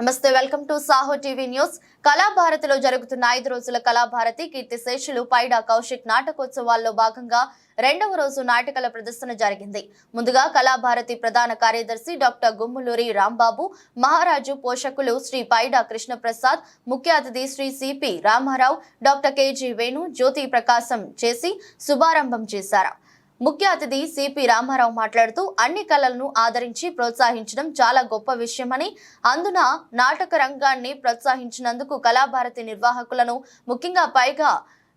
నమస్తే, welcome to Saho TV news. కళాభారతిలో జరుగుతున్న 5 రోజుల కళాభారతి కీర్తిశేషులు పైడా కౌశిక్ నాటకోత్సవాల్లో భాగంగా 2వ రోజు నాటకాల ప్రదర్శన జరిగింది. ముందుగా కళాభారతి ప్రధాన కార్యదర్శి డాక్టర్ గుమ్మలూరి రాంబాబు, మహారాజు పోషకులు శ్రీ పైడా కృష్ణప్రసాద్, ముఖ్య అతిథి Shri CP Ramarao, doctor KG Venu జ్యోతి ప్రకాశం చేసి శుభారంభం చేశారు. ముఖ్య అతిథి సిపి రామారావు మాట్లాడుతూ అన్ని కళలను ఆదరించి ప్రోత్సహించడం చాలా గొప్ప విషయమని, అందున నాటక రంగాన్ని ప్రోత్సహించినందుకు కళాభారతి నిర్వాహకులను, ముఖ్యంగా పైగా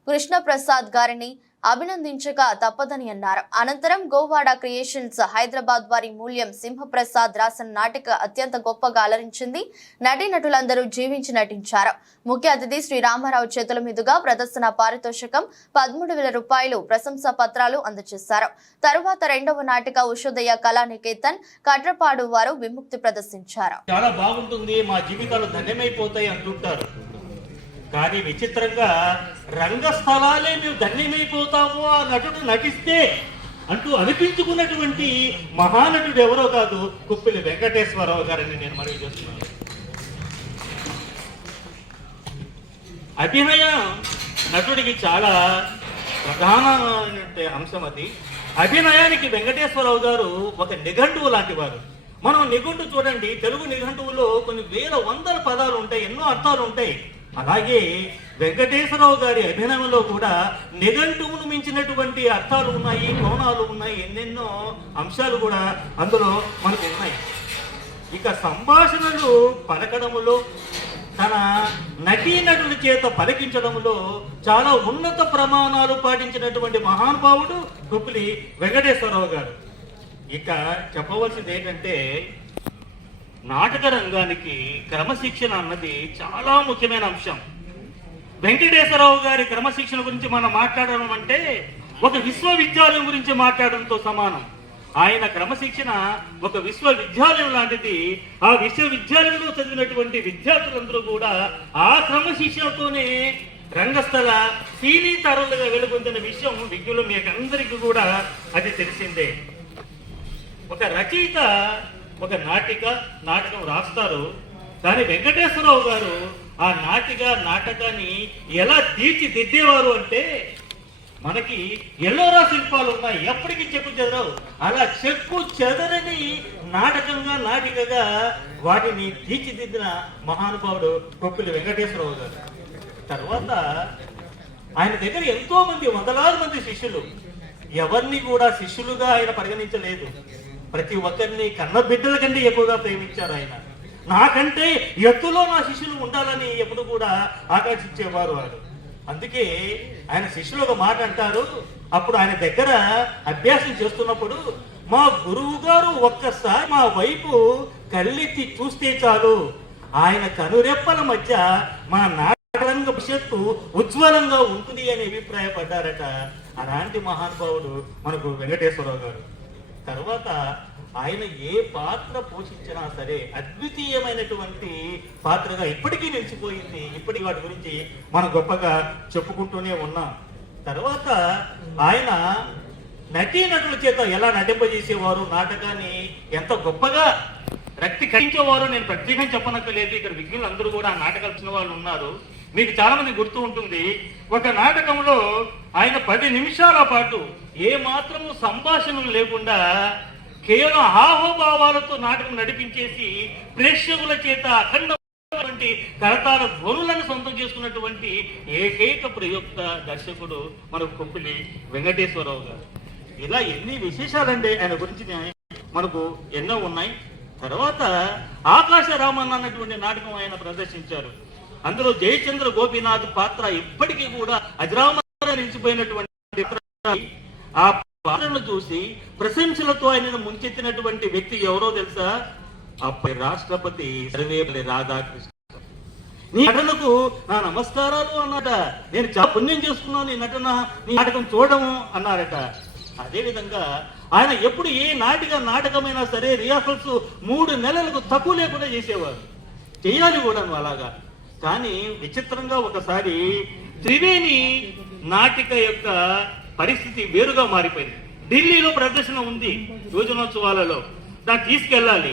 కృష్ణప్రసాద్ గారిని అభినందించక తప్పదని అన్నారు. అనంతరం గోవాడ క్రియేషన్స్ హైదరాబాద్ వారి మూల్యం సింహప్రసాద్ రాసిన నాటిక అత్యంత గొప్పగా అలరించింది. నటీనటులందరూ జీవించి నటించారు. ముఖ్య అతిథి శ్రీ రామారావు చేతుల మీదుగా ప్రదర్శన పారితోషికం 13,000 రూపాయలు ప్రశంసా పత్రాలు అందజేశారు. తరువాత 2వ నాటిక ఉషోదయ కళానికేతన్ కట్రపాడు వారు విముక్తి ప్రదర్శించారు. చాలా బాగుంటుంది, మా జీవితాలు ధన్యమైపోతాయి అంటుంటారు. కానీ విచిత్రంగా రంగస్థలాలే మేము ధన్యమైపోతాము ఆ నటుడు నటిస్తే అంటూ అనిపించుకున్నటువంటి మహానటుడు ఎవరో కాదు, కుప్పిలి వెంకటేశ్వరరావు గారని నేను మనవి చేస్తున్నాను. అభినయం నటుడికి చాలా ప్రధానమైన అంశం. అది అభినయానికి వెంకటేశ్వరరావు గారు ఒక నిఘంటువు లాంటి వారు. మనం నిఘంటు చూడండి, తెలుగు నిఘంటువులో కొన్ని వేల వందల పదాలు ఉంటాయి, ఎన్నో అర్థాలు ఉంటాయి. అలాగే వెంకటేశ్వరరావు గారి అభినయంలో కూడా నిఘంటువును మించినటువంటి అర్థాలు ఉన్నాయి, కోణాలు ఉన్నాయి, ఎన్నెన్నో అంశాలు కూడా అందులో మనకు ఉన్నాయి. ఇక సంభాషణలు పలకడములో, తన నటీనటుల చేత పలికించడంలో చాలా ఉన్నత ప్రమాణాలు పాటించినటువంటి మహానుభావుడు కుప్పిలి వెంకటేశ్వరరావు గారు. ఇక చెప్పవలసింది ఏంటంటే, నాటక రంగానికి క్రమశిక్షణ అన్నది చాలా ముఖ్యమైన అంశం. వెంకటేశ్వరరావు గారి క్రమశిక్షణ గురించి మనం మాట్లాడడం అంటే ఒక విశ్వవిద్యాలయం గురించి మాట్లాడడంతో సమానం. ఆయన క్రమశిక్షణ ఒక విశ్వవిద్యాలయం లాంటిది. ఆ విశ్వవిద్యాలయంలో చదివినటువంటి విద్యార్థులందరూ కూడా ఆ క్రమశిక్షణతోనే రంగస్థల సీనీ తరులుగా వెలుగొందిన విషయం విజ్ఞులు మీకు అందరికీ కూడా అది తెలిసిందే. ఒక రచయిత ఒక నాటకం రాస్తారు, కానీ వెంకటేశ్వరరావు గారు ఆ నాటకాన్ని ఎలా తీర్చిదిద్దేవారు అంటే, మనకి ఎల్లోరా శిల్పాలు ఉన్నాయి, ఎప్పటికీ చెక్కు చెదరవు. అలా చెక్కు చెదరని నాటికగా వాటిని తీర్చిదిద్దిన మహానుభావుడు కుప్పిలి వెంకటేశ్వరరావు గారు. తర్వాత ఆయన దగ్గర ఎంతో మంది, వందలాది మంది శిష్యులు. ఎవరిని కూడా శిష్యులుగా ఆయన పరిగణించలేదు. ప్రతి ఒక్కరిని కన్న బిడ్డల కంటే ఎక్కువగా ప్రేమించారు ఆయన. నాకంటే ఎత్తులో నా శిష్యులు ఉండాలని ఎప్పుడు కూడా ఆకాంక్షించేవారు వారు. అందుకే ఆయన శిష్యులు ఒక మాట అంటారు. అప్పుడు ఆయన దగ్గర అభ్యాసం చేస్తున్నప్పుడు, మా గురువు గారు ఒక్కసారి మా వైపు కళ్ళెత్తి చూస్తే చాలు, ఆయన కనురెప్పల మధ్య మన నాటకరంగ భవిష్యత్తు ఉజ్వలంగా ఉంటుంది అని అభిప్రాయపడ్డారట. అలాంటి మహానుభావుడు మనకు వెంకటేశ్వరరావు గారు. తర్వాత ఆయన ఏ పాత్ర పోషించినా సరే అద్వితీయమైనటువంటి పాత్రగా ఇప్పటికీ నిలిచిపోయింది. ఇప్పటికీ వాటి గురించి మనం గొప్పగా చెప్పుకుంటూనే ఉన్నాం. తర్వాత ఆయన నటీనటుల చేత ఎలా నటింపజేసేవారు, నాటకాన్ని ఎంత గొప్పగా రక్తికరించేవారు నేను ప్రత్యేకంగా చెప్పనక్కర్లేదు. ఇక్కడ విజ్ఞులు అందరూ కూడా నాటకాలు ఇచ్చిన వాళ్ళు ఉన్నారు. మీకు చాలా మంది గుర్తు ఉంటుంది, ఒక నాటకంలో ఆయన 10 నిమిషాల పాటు ఏ మాత్రము సంభాషణలు లేకుండా కేవలం హావభావాలతో నాటకం నడిపించేసి ప్రేక్షకుల చేత అఖండమైనటువంటి కరతాళ ధ్వనులను సొంతం చేసుకున్నటువంటి ఏకైక ప్రయుక్త దర్శకుడు మనకు కుప్పిలి వెంకటేశ్వరరావు గారు. ఇలా ఎన్ని విశేషాలండి ఆయన గురించి మనకు ఎన్నో ఉన్నాయి. తర్వాత ఆకాశరామన్న అన్నటువంటి నాటకం ఆయన ప్రదర్శించారు. అందులో జయచంద్ర గోపీనాథ్ పాత్ర ఇప్పటికీ కూడా అజరామరంగా నిలిచిపోయినటువంటి ఆ పాత్రను చూసి ప్రశంసలతో ఆయనను ముంచెత్తినటువంటి వ్యక్తి ఎవరో తెలుసా? అప్పటి రాష్ట్రపతి సర్వేపల్లి రాధాకృష్ణ. నీ నటనకు నా నమస్కారాలు అన్నట. నేను చాలా పుణ్యం చేసుకున్నాను నీ నాటకం చూడము అన్నారట. అదేవిధంగా ఆయన ఎప్పుడు ఏ నాటకమైనా సరే రిహార్సల్స్ 3 నెలలకు తక్కువ లేకుండా చేసేవారు. చేయాలి కూడా అలాగా. కానీ విచిత్రంగా ఒకసారి త్రివేణి నాటిక యొక్క పరిస్థితి వేరుగా మారిపోయింది. ఢిల్లీలో ప్రదర్శన ఉంది యోజనోత్సవాలలో, దాన్ని తీసుకెళ్ళాలి.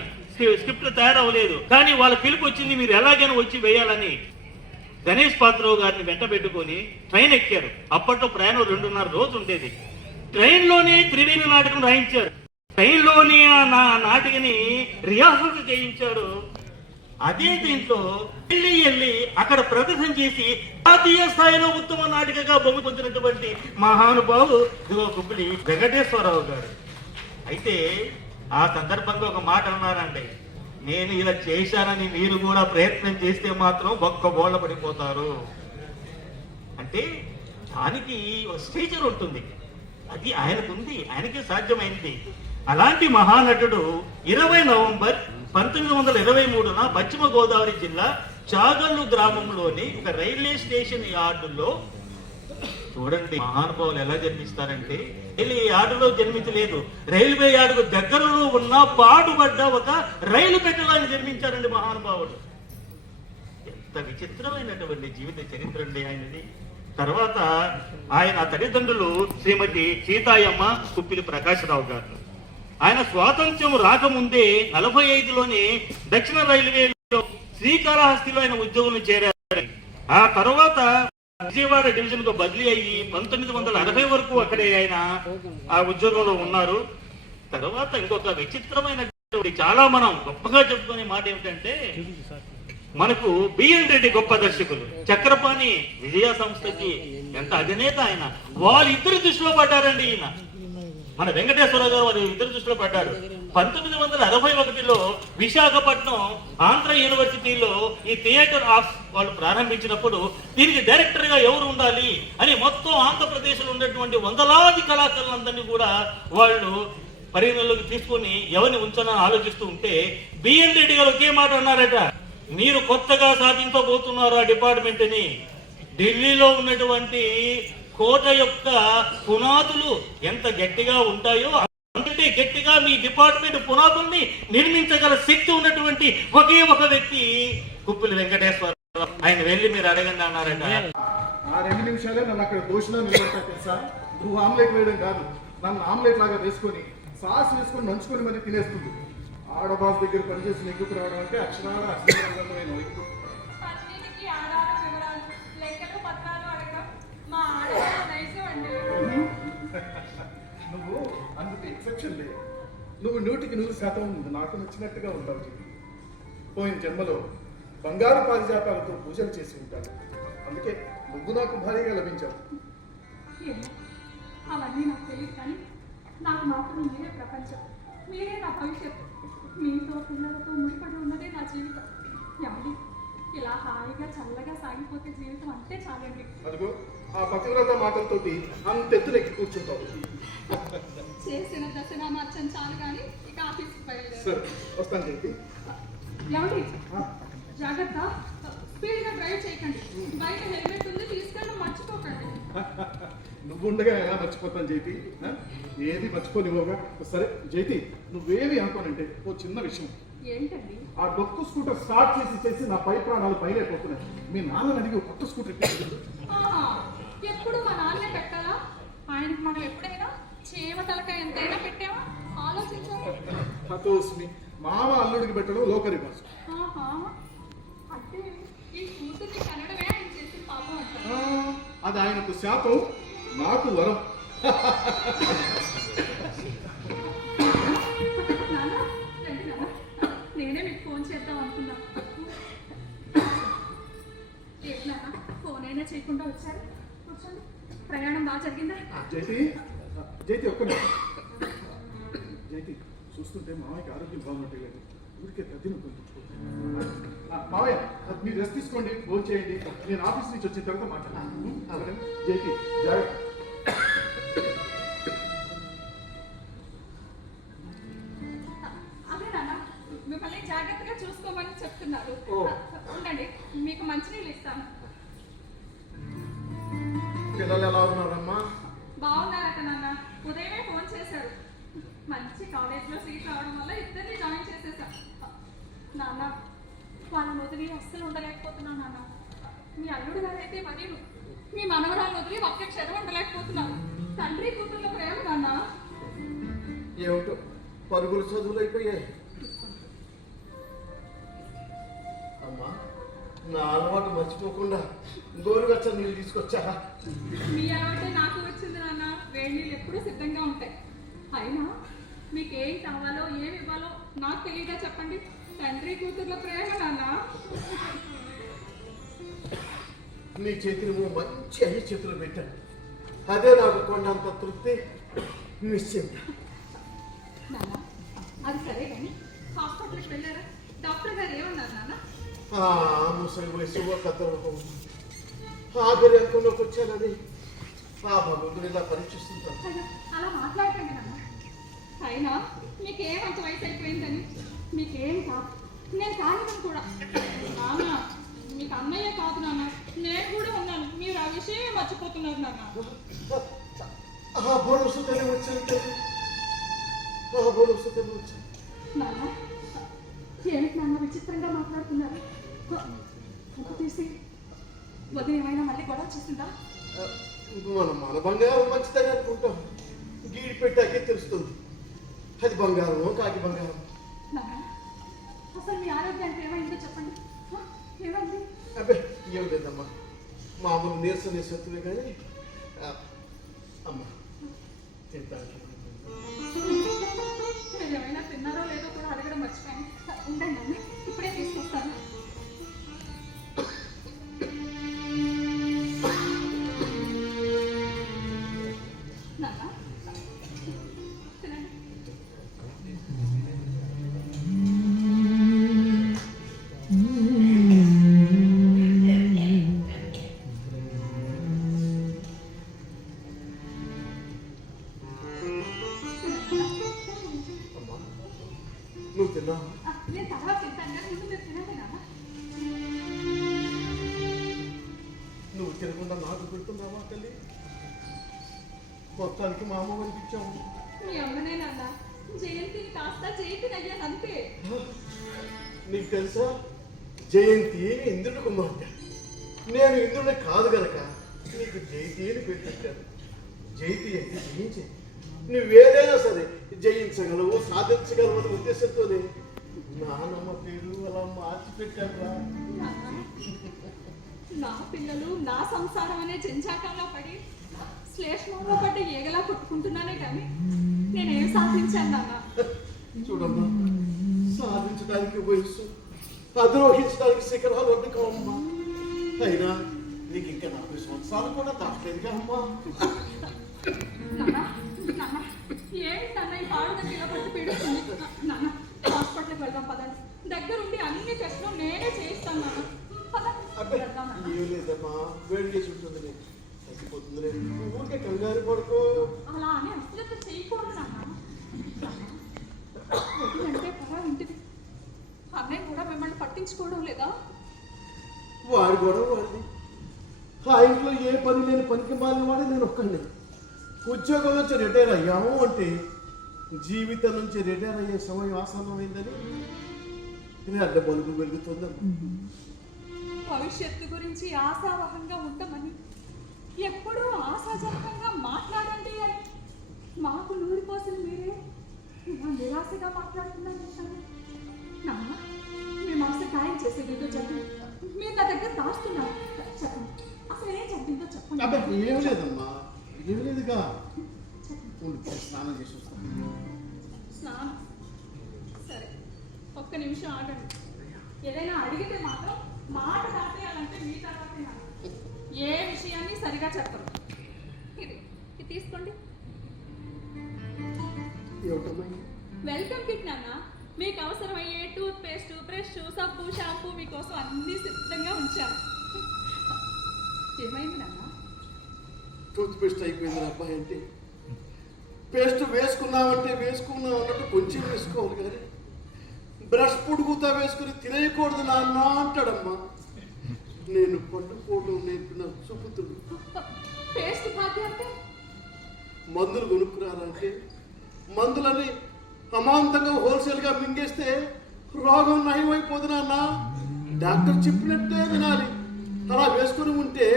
స్క్రిప్ట్ తయారవ్వలేదు, కానీ వాళ్ళ పిలుపు వచ్చింది మీరు ఎలాగైనా వచ్చి వేయాలని గణేష్ పాత్రరావు గారిని వెంట పెట్టుకొని ట్రైన్ ఎక్కారు. అప్పట్లో ప్రయాణం 2.5 రోజు ఉండేది. ట్రైన్ లోనే త్రివేణి నాటకం రాయించారు. ట్రైన్ లోనే ఆ నాటికని రిహార్సల్ చేయించారు. అదే దీంట్లో వెళ్ళి అక్కడ ప్రదర్శన చేసి జాతీయ స్థాయిలో ఉత్తమ నాటికగా బొమ్మ పొందినటువంటి మహానుభావు గుబ్బిలి వెంకటేశ్వరరావు గారు. అయితే ఆ సందర్భంగా ఒక మాట అన్నారండి, నేను ఇలా చేశానని మీరు కూడా ప్రయత్నం చేస్తే మాత్రం ఒక్క బోళ్ళ పడిపోతారు అంటే దానికి ఒక స్టేచర్ ఉంటుంది. అది ఆయనకుంది, ఆయనకి సాధ్యమైంది. అలాంటి మహానటుడు 20 నవంబర్ 1923 పశ్చిమ గోదావరి జిల్లా చాగల్లు గ్రామంలోని ఒక రైల్వే స్టేషన్ యార్డులో, చూడండి మహానుభావులు ఎలా జన్మిస్తారంటే, ఈ యార్డులో జన్మించలేదు, రైల్వే యార్డుకు దగ్గరలో ఉన్న పాడుబడ్డ ఒక రైలు పెట్టెలాగా జన్మించారండి మహానుభావుడు. ఎంత విచిత్రమైనటువంటి జీవిత చరిత్ర అండి ఆయనది. తర్వాత ఆయన తల్లిదండ్రులు శ్రీమతి సీతాయమ్మ, కుప్పిలి ప్రకాశరావు గారు. ఆయన స్వాతంత్ర్యం రాకముందే 45లోనే దక్షిణ రైల్వేలో శ్రీకాళహస్తిలో ఆయన ఉద్యోగంలో చేరారు. ఆ తర్వాత విజయవాడ డివిజన్ కు బదిలీ అయ్యి 1960 వరకు అక్కడే ఆయన ఆ ఉద్యోగంలో ఉన్నారు. తర్వాత ఇంకొక విచిత్రమైన చాలా మనం గొప్పగా చెప్పుకునే మాట ఏమిటంటే, మనకు బిఎన్ రెడ్డి గొప్ప దర్శకులు, చక్రపాణి విజయ సంస్థకి ఎంత అధినేత ఆయన, వాళ్ళిద్దరు దృష్టిలో పడ్డారండి. ఈయన మన వెంకటేశ్వరరావు గారు వారి ఇద్దరు దృష్టిలో పడ్డారు. 1961లో విశాఖపట్నం ఆంధ్ర యూనివర్సిటీలో ఈ థియేటర్ ఆఫ్ వాళ్ళు ప్రారంభించినప్పుడు దీనికి డైరెక్టర్ గా ఎవరు ఉండాలి అని మొత్తం ఆంధ్రప్రదేశ్ లో ఉన్నటువంటి వందలాది కళాకారులందరినీ కూడా వాళ్ళు పరిగణలోకి తీసుకుని ఎవరిని ఉంచాలని ఆలోచిస్తూ ఉంటే బిఎన్ రెడ్డి గారు ఒకే మాట అన్నారట, మీరు కొత్తగా సాధించబోతున్నారు ఆ డిపార్ట్మెంట్ ని. ఢిల్లీలో ఉన్నటువంటి కోట యొక్క పునాదులు ఎంత గట్టిగా ఉంటాయో అంతే గట్టిగా మీ డిపార్ట్మెంట్ పునాదుల్ని నిర్మించగల శక్తి ఉన్నటువంటి ఒకే ఒక వ్యక్తి కుప్పిలి వెంకటేశ్వరరావు. ఆయన వెళ్ళి మీరు అడగండి అన్నారంట. ఆ 2 నిమిషాలే నన్ను అక్కడ దోషిలో నిలబడతా తెలుసా. నువ్వు ఆమ్లెట్ వేయడం కాదు, నన్ను ఆమ్లెట్ లాగా వేసుకొని సాస్ వేసుకొని నంచుకొని మరి తినేస్తుంది. ఆడబాస్ దగ్గర పనిచేసి నెగ్గుకు రావడం అంటే అక్షరాంగమైన వ్యక్తి. నువ్వు అందుకు ఎక్సెప్షన్ లేదు. నువ్వు 100% నాకు నచ్చినట్టుగా ఉంటావు. పోయిన జన్మలో బంగారు పారిజాతాలతో పూజలు చేసి ఉంటాను, అందుకే నువ్వు నాకు భారీగా లభించావు. అవన్నీ నాకు తెలియదు, కానీ నాకు మాత్రం మీరే ప్రపంచం, మీరే నా భవిష్యత్తు. మీతో పిల్లలతో ముడిపడి ఉన్నదే నా జీవితం. ఎవరి ఇలా హాయిగా చల్లగా సాగిపోతే జీవితం అంతే చాలండి. అదిగో ఆ పతివ్రత మాటలతోటి అంతెత్తున ఎక్కి కూర్చుంటావు. చేసిన దశనామార్చం చాలు, కానీ ఇక ఆఫీస్కి బయలుదేరు. సరే వస్తాను చెప్పి. ఎవరి జాగ్రత్త, స్పీడ్గా డ్రైవ్ చేయకండి. బయట హెల్మెట్ ఉంది, తీసుకెళ్ళి మర్చిపోకండి. నువ్వు ఉండగా ఎలా మర్చిపోతాను జైతి, ఏది మర్చిపోనివ్వగా. సరే జైతి, నువ్వేమి అనుకోనంటే ఓ చిన్న విషయం. ఏంటండి? ఆ డొక్కు స్కూటర్ స్టార్ట్ చేసి నా పై ప్రాణాలు పైన అయిపోతున్నాయి. మీ నాన్నని అడిగి కొత్త స్కూటర్ ఎప్పుడు మా నాన్నే పెట్టాలా? ఆయనకి మనం ఎప్పుడైనా చేమ తలకాయ ఎంతైనా పెట్టామా? ఆలోచించాలి. హతోస్మి మామ అల్లుడికి పెట్టడం లోకరి భాష. అంటే ఈ కూతుర్ని కనడమే ఆయన చేసిన పాపం అంటారు. అది ఆయనకు శాపం, నాకు వరం. నేనే మీకు ఫోన్ చేద్దాం అనుకున్నా. ఏంటన్నా ఫోన్ అయినా చేయకుండా వచ్చారు? కూర్చోండి. ప్రయాణం బాగా జరిగిందా? జైతి ఒక్క జైతి, చూస్తుంటే మామయ్యకి ఆరోగ్యం బాగున్నట్టు లేదు. ఊరికే తగ్గిన కొంచెం మావయ్య మీరు రెస్ట్ తీసుకోండి, ఫోన్ చేయండి. నేను ఆఫీస్ నుంచి వచ్చిన తర్వాత మాట్లాడాను. జైతి జాగ్రత్త. మిమ్మల్ని జాగ్రత్తగా చూసుకోమని చెప్తున్నారు. ఉండండి, మీకు మంచినీళ్ళు ఇస్తాను. పిల్లలు ఎలా ఉన్నారమ్మా? బాగున్నారట నాన్న. ఉదయమే ఫోన్ చేశారు. మంచి కాలేజ్లో సీట్ రావడం వల్ల ఇద్దరిని జాయిన్ చేసేసారు. నాన్న వాళ్ళని వదిలి అస్సలు ఉండలేకపోతున్నాను నాన్న. మీ అల్లుడు గారు అయితే మరి మీ మనవరాలు వదిలి ఒక్క క్షణం ఉండలేకపోతున్నాను. తండ్రి కూతుర్ల ప్రేమ నాన్న. ఏమిటో పరుగులు చదువులు అయిపోయాయి. నా అలవాటు మర్చిపోకుండా గోరువెచ్చని నీళ్ళు తీసుకొచ్చారా? మీ అలవాటే నాకు వచ్చింది నాన్న. వేడి నీళ్ళు ఎప్పుడూ సిద్ధంగా ఉంటాయి. అయినా మీకు ఏం కావాలో ఏమి ఇవ్వాలో నాకు తెలియదా చెప్పండి. తండ్రి కూతుర్ల ప్రేమ నాన్న. నీ చేతిని మంచి అయ్యి చేతులు పెట్టాను. అదే నాకు కొండంత తృప్తి, నిశ్చింత. నాన్న అది సరే కానీ హాస్పిటల్కి వెళ్ళారా? డాక్టర్ గారు ఏమన్నారు నాన్న? ముసలి వయసు కథలు ఆఖరి అంకంలోకి వచ్చానని ఆ భగవంతుని ఇలా పరీక్షిస్తుంటాను. అయ్యో, అలా మాట్లాడకండి నాన్న. అయినా మీకేమంత వయసు అయిపోయిందని మీకేం కాదు. నేను కానివ్వను కూడా. నాన్న మీకు అన్నయ్య కాదు నాన్న, నేను కూడా ఉన్నాను. మీరు ఆ విషయమే మర్చిపోతున్నారు నాన్న. ఆ భరోసాతోనే వచ్చాను తల్లి, ఆ భరోసాతోనే వచ్చాను. నాన్న ఏమిటి నాన్న విచిత్రంగా మాట్లాడుతున్నారు? ఉప్పు తీసి వదిన ఏమైనా మళ్ళీ గొడవ చేసిందా? మన బంగారం మంచిదని అనుకుంటాం. గీడి పెట్టాకే తెలుస్తుంది అది బంగారం కాకి బంగారం. నాన్న అసలు మీ ఆరోగ్యానికి ఏమైందో చెప్పండి. ఏమైంది? అబ్బే ఏం లేదమ్మా, మామూలు నీరసనే సత్తువే కానీ అమ్మా తింటాను. మీరు ఏమైనా తిన్నారో లేదో కూడా అడగడం మర్చిపోయాను. ఉండండి అన్న, ఇప్పుడే తీసుకొస్తాను. నాన్న తినండి. అమ్మా నువ్వు తిన్నావా? నేను తర్వాత తింటాను కానీ ముందు మీరు తినండి నాన్న. నువ్వు తినకుండా నాకు పెడుతున్నావా తల్లి? మొత్తానికి మా అమ్మ వరికిచ్చావు. మీ అమ్మనే నాన్న. జయంతిని కాస్త జయంతిని అయ్యాను అంతే. నీకు తెలుసా, జయంతి ఇంద్రుడి కుమార్తె. నేను ఇంద్రుడిని కాదు గనక నీకు జయంతి అని పెట్టాను. జయంతి అంటే జయించే, నువ్వేదైనా సరే జయించగలవు, సాధించగలవు అనే ఉద్దేశంతోనే నానమ్మ పేరు అలా మార్చి పెట్టారా? నా పిల్లలు నా సంసారం అనే జంజాటంలో పడి శ్లేష్మంలో పడ్డ ఏగలా కొట్టుకుంటున్నానే కానీ నేనేం సాధించాను నాన్న? చూడమ్మా, సాధించడానికి వయసు, అధిరోహించడానికి శిఖరాలు అడ్డుకోమ్మా. అయినా నీకు ఇంకా 40 సంవత్సరాలు కూడా దాటలేదుగా అమ్మా. నాన్న నాన్న ఏంటి నాన్న ఈ పాడు దగ్గర ఇలా పట్టి పీడుస్తుంది? నాన్న హాస్పిటల్కి వెళ్దాం పదండి. దగ్గరుండి అన్ని టెస్టులు నేనే చేయిస్తాను నాన్న. అబ్బే ఏం లేదమ్మా, వేడి చేసి ఉంటుంది, నీకు తగ్గిపోతుంది. ఊరికే కంగారు పడుకో. అలా అని అసలు చేయకూడదు నాన్న. అంటే పరా ఇంటిది. అన్నయ్య కూడా మిమ్మల్ని పట్టించుకోవడం లేదా? వాడి గొడవ వాడిది. ఆ ఇంట్లో ఏ పని లేని పనికి మాలిన వాడే నేను ఒక్కడిని. ఉద్యోగం నుంచి రిటైర్ అయ్యాము అంటే జీవితం నుంచి రిటైర్ అయ్యే సమయం ఆసన్నమైందని అడ్డ బలుగు వెలుగుతుందమ్మా. భవిష్యత్తు గురించి ఆశావహంగా ఉండమని, ఎప్పుడూ ఆశాజనకంగా మాట్లాడండి అని మాకు నూరిపోసిన మీరే ఇలా నిరాశగా మాట్లాడుతున్నాను. నాన్న మీ మనసు ఖాయం చేసేది ఏదో చెప్పండి. మీరు నా దగ్గర దాస్తున్నారు. చెప్పండి అసలు ఏం చెప్పిందో చెప్పండి. అబ్బాయి ఏం లేదమ్మా, ఏం లేదుగా. స్నానం చేసి వస్తాను. స్నానం సరే, ఒక్క నిమిషం ఆగండి. ఏదైనా అడిగితే మాత్రం మాట దాటేయాలంటే మీ తర్వాతే నాకు. ఏ విషయాన్ని సరిగా చెప్పరు. ఇది తీసుకోండి. వెల్కమ్ కిట్ నాన్న. మీకు అవసరమయ్యే టూత్ పేస్ట్, బ్రష్, సబ్బు, షాంపూ మీకోసం అన్ని సిద్ధంగా ఉంచాను. ఏమైంది నాన్న? టూత్ పేస్ట్ అయిపోయింది అబ్బాయి. అంటే పేస్ట్ వేసుకున్నామంటే వేసుకున్నాం అన్నట్టు కొంచెం వేసుకోవాలి కానీ బ్రష్ పొడుగుతా వేసుకుని తినేయకూడదు నాన్న అంటాడమ్మా. నేను పట్టుకోవడం నేర్పిన సుపుత్రుడు. పేస్ట్ భాగ్య అంటే మందులు కొనుక్కురారంటే మందులని అమాంతంగా హోల్సేల్గా మింగేస్తే రోగం నయమైపోదు నాన్న. డాక్టర్ చెప్పినట్టే వినాలి. అలా వేసుకుని ఉంటే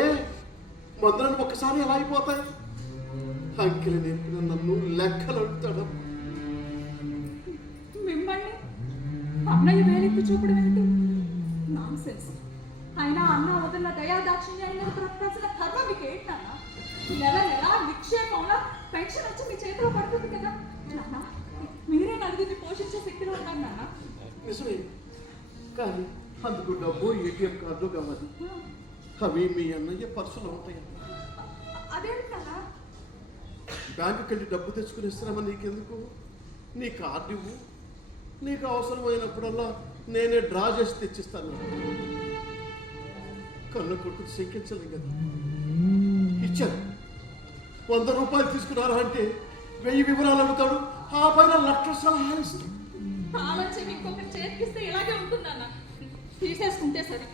మందులను ఒక్కసారి ఎలా అయిపోతాయి? అంకెలు నేర్పిన నన్ను లెక్కలు అడుగుతాడు. మిమ్మల్ని అన్నయ్య వేలెత్తి చూపడం ఏంటి? Non sense. అయినా అన్న వదిలిన దయా దాక్షిణ్యాన్ని బ్రతకాల్సిన కర్మ మీకు ఏంటి నాన్న? నెల నెల నిక్షేపంలో పెన్షన్ వచ్చి మీ చేతిలో పడుతుంది కదా నాన్న. మీరే నలుగురిని పోషించే శక్తిలో ఉన్నారు నాన్న. నిజమే, కానీ అందుకు డబ్బు ఏటీఎం కార్డు కావాలి. అవి మీ అన్నయ్య పర్సులో ఉంటాయి. అదేంటి నాన్న? బ్యాంకుకి వెళ్ళి డబ్బు తెచ్చుకుని ఇస్తున్నామా నీకెందుకు? నీ కార్డు ఇవ్వు, నీకు అవసరమైనప్పుడల్లా నేనే డ్రా చేసి తెచ్చిస్తాను. కన్ను కొడుకు శంకించలే కదా, ఇచ్చాను. 100 రూపాయలు తీసుకున్నారా అంటే 1000 వివరాలు అడుగుతాడు, ఆ పైన 1,00,000 సలహాలు ఇస్తాడు. ఆలోచన ఇంకొకరి చేతికిస్తే ఇలాగే ఉంటుందన్న. తీసేసుకుంటే సరే.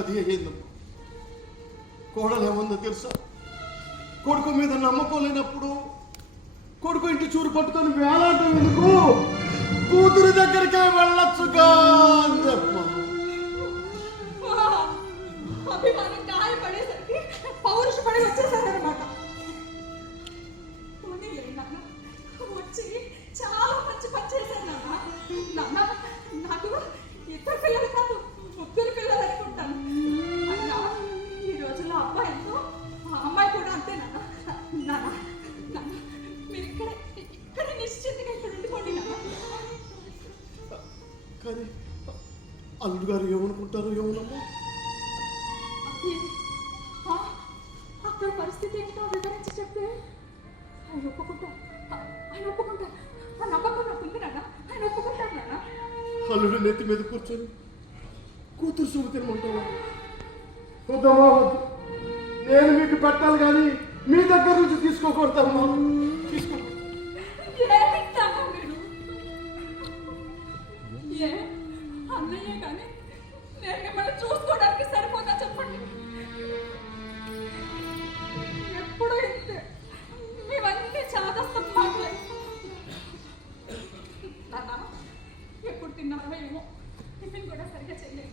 అది అయ్యిందమ్మా. కోడలు ఏముందో తెలుసా? కొడుకు మీద నమ్మకం లేనప్పుడు కొడుకు ఇంటి చూరు పట్టుకొని వేలాడటం ఎందుకు, కూతురు దగ్గరికే వెళ్ళొచ్చుగా అందమ్మా. అభిమానం గాయపడేసరికి పౌరుషపడి వచ్చేసారనమాట. వచ్చి చాలా మంచి పని చేశాను నాన్న. నాకు 2 పిల్లలు కాదు 3 పిల్లలు అనుకుంటాను. అయినా ఈ రోజుల్లో అబ్బాయితో అమ్మాయి కూడా అంతే నాన్న. మీరు ఇక్కడ నిశ్చింతగా ఇక్కడ ఉండిపోండి నాన్న. కానీ అల్లుడు గారు ఏమనుకుంటారు ఏమోనమ్మా? అక్కడ పరిస్థితి ఏంటో వివరించి చెప్తే ఆయన ఒప్పుకుంటారు. ఆ నమ్మకం నాకు ఉంది నాన్న. ఆయన ఒప్పుకుంటారు నాన్న. అల్లుడు నెత్తి మీద కూర్చొని కూతురు సొమ్ము తినమంటావా? వద్దమ్మా, వద్దు. నేను మీకు పెట్టాలి కానీ మీ దగ్గర నుంచి తీసుకోకూడదమ్మా. తీసుకో. ఏమిటాను మీరు? అన్నయ్య కానీ నేను మిమ్మల్ని చూసుకోవడానికి సరిపోతా చెప్పండి. ఎప్పుడు ఇంతే. మేమన్నీ చాదస్త మాటలే. నాన్న ఎప్పుడు తిన్నారో ఏమో, టిఫిన్ కూడా సరిగ్గా చేయలేదు.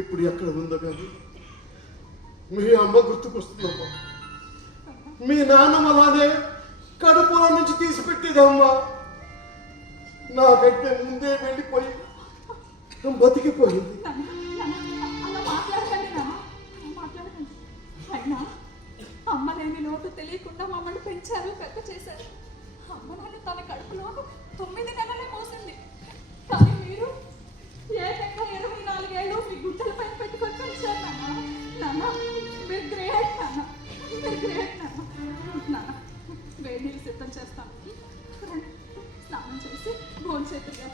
ఇప్పుడు ఎక్కడ ఉందో కానీ మీ అమ్మ గుర్తుకొస్తుందమ్మా. మీ నాన్నమ్మ అలానే కడుపులో నుంచి తీసి పెట్టేదమ్మా. నాకంటే ముందే వెళ్ళిపోయి బతికిపోయింది. అలా మాట్లాడకండి నాన్న, మాట్లాడకండి. అయినా అమ్మ లేని లోటు తెలియకుండా మమ్మల్ని పెంచారు, పెద్ద చేశారు. అమ్మ నాన్న తన కడుపులో 9 నెలలే మోసింది. కానీ మీరు ఏకంగా 24 ఏళ్ళు మీ గుడ్డల పైన పెట్టుకొని పెంచారు నాన్న. మీరు గ్రేట్ నాన్న, మీరు గ్రేట్ నాన్న. వేడి నీళ్ళు సిద్ధం చేస్తాను. స్నానం చేసి భోజనం చేతుగా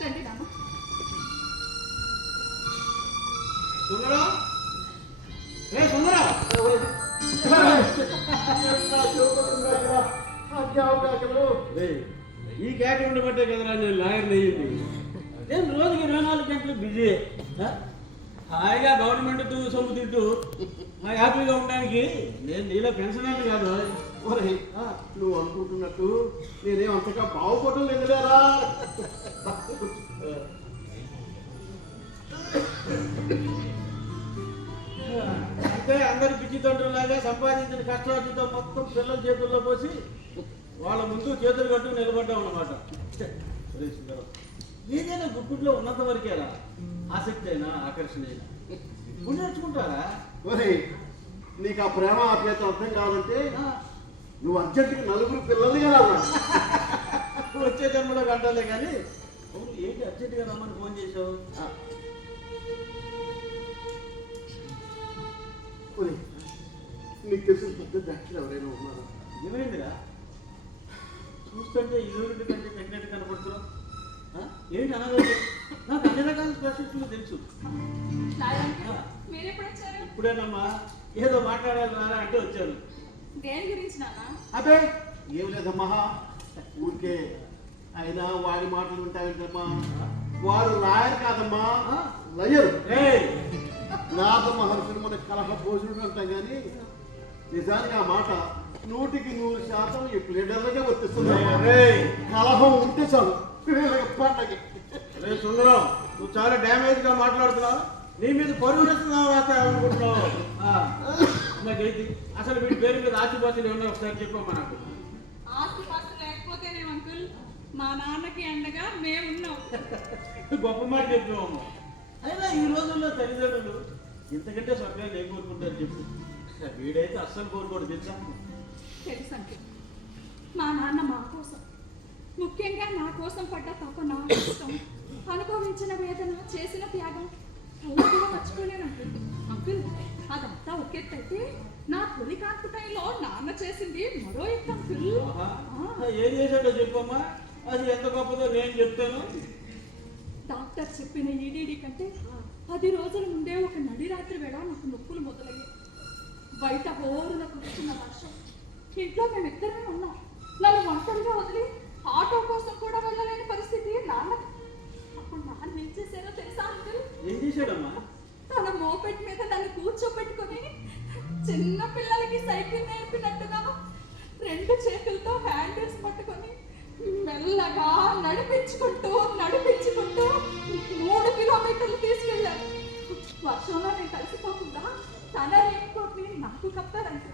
రండి నాన్న. సుందరం, రే సుందరం, ఈ క్యాటరింగ్ బట్టే కదరా నేను లాయర్ అయ్యింది. నేను రోజుకి 24 గంటలు బిజీ. హాయిగా గవర్నమెంట్ సొమ్ము తింటూ హ్యాపీగా ఉండడానికి నేను నీలో పెన్షనర్ కాదు. ఒరేయ్, నువ్వు అనుకుంటున్నట్టు నేనేం అంతగా బాగుపడటం లేదులేరా. అంటే అందరి పిచ్చి తండ్రులాగా సంపాదించిన కష్టార్జితం మొత్తం పిల్లల చేతుల్లో పోసి వాళ్ళ ముందు చేతులు కట్టుకు నిలబడ్డాం అన్నమాట. ఏదైనా గుడ్డులో ఉన్నంత వరకేరా ఆసక్తి అయినా ఆకర్షణ అయినా ఇప్పుడు నేర్చుకుంటారా? ఒరేయ్, నీకు ఆ ప్రేమ ఆప్యాయత అర్థం కావాలంటే నువ్వు అర్జెంటుగా 4 పిల్లల్ని కదా. వచ్చే జన్మలో కంటాలే కానీ ఏంటి అర్జెంటుగా రమ్మని ఫోన్ చేసావు? నీకు తెలిసిన పెద్ద డాక్టర్ ఎవరైనా ఉన్నారా? ఏమైందిరా? చూస్తుంటే ఇరువురి కంటే ప్రెగ్నెంట్ కనపడుతున్నావు. ఏంటి అనారోగ్యం? నాకు అన్ని రకాల స్పెషలిస్టులు తెలుసు. మీరు ఎప్పుడు వచ్చారు? ఇప్పుడేనమ్మా ఏదో మాట్లాడాలి రారా అంటే వచ్చాను. దేని గురించి నాన్న? అదే ఏం లేదమ్మా, ఊరికే. అయినా వాడి మాటలు ఉంటాయంటమ్మా. వాడు లాయర్ కాదమ్మా, లయర్. నాద మహర్షులు మన కలహ భోజనుడు అంటాం కానీ నిజానికి ఆ మాట 100% ఈ ప్లేడర్లకే వర్తిస్తుంది. కలహం ఉంటే చాలు పండగ. సుందరం, నువ్వు చాలా డ్యామేజ్ గా మాట్లాడుతున్నావు. నీ మీద పరువు రాస్తా అనుకుంటున్నావు. జయంతి, అసలు వీడి పేరు మీద ఆస్తిపాస్తులు ఏమన్నా ఒకసారి చెప్పమ్మా నాకు. ఆస్తి పాస్తి లేకపోతేనే అంకుల్ మా నాన్నకి అండగా మేమున్నాం. గొప్ప మాట చెప్పామమ్మా. అయినా ఈ రోజుల్లో తల్లిదండ్రులు ఇంతకంటే స్వర్గాన్ని ఏం కోరుకుంటారు చెప్పు. వీడైతే అస్సలు కోరుకోడు తెలుసా. తెలుసు అంకుల్, మా నాన్న మా కోసం, ముఖ్యంగా నా కోసం పడ్డ తపన, ఇష్టం, అనుభవించిన వేదన, చేసిన త్యాగం పూర్తిగా మర్చిపోలేను అంకుల్. అంకుల్ అదంతా ఒకెత్తైతే నా తొలి కాన్పు టైంలో నాన్న చేసింది మరో ఎత్తు అంకుల్. ఏం చేశాడో చెప్పమ్మా, అది ఎంత గొప్పదో నేను చెప్తాను. డాక్టర్ చెప్పిన ఈడీడీ కంటే 10 రోజుల ముందే ఒక నడి రాత్రి వేళ నాకు నొప్పులు మొదలయ్యాయి. బయట హోరున కురుస్తున్న వర్షం, ఇంట్లో మేమిద్దరమే ఉన్నాం. నన్ను ఒంటరిగా వదిలి ఆటో కోసం కూడా వెళ్ళలేని పరిస్థితి నాన్న. అప్పుడు నాన్న ఏం చేశారో తెలుసా అంకుల్? ఏం చేశాడమ్మా? తన మోపెట్ మీద నన్ను కూర్చోబెట్టుకొని చిన్న పిల్లలకి సైకిల్ నేర్పినట్టుగా 2 చేతులతో హ్యాండిల్స్ పట్టుకొని మెల్లగా నడిపించుకుంటూ 3 కిలోమీటర్లు తీసుకెళ్ళారు. వర్షంలో నేను కలిసిపోకుండా తన రెయిన్కోట్ని నాకు కప్పారంట.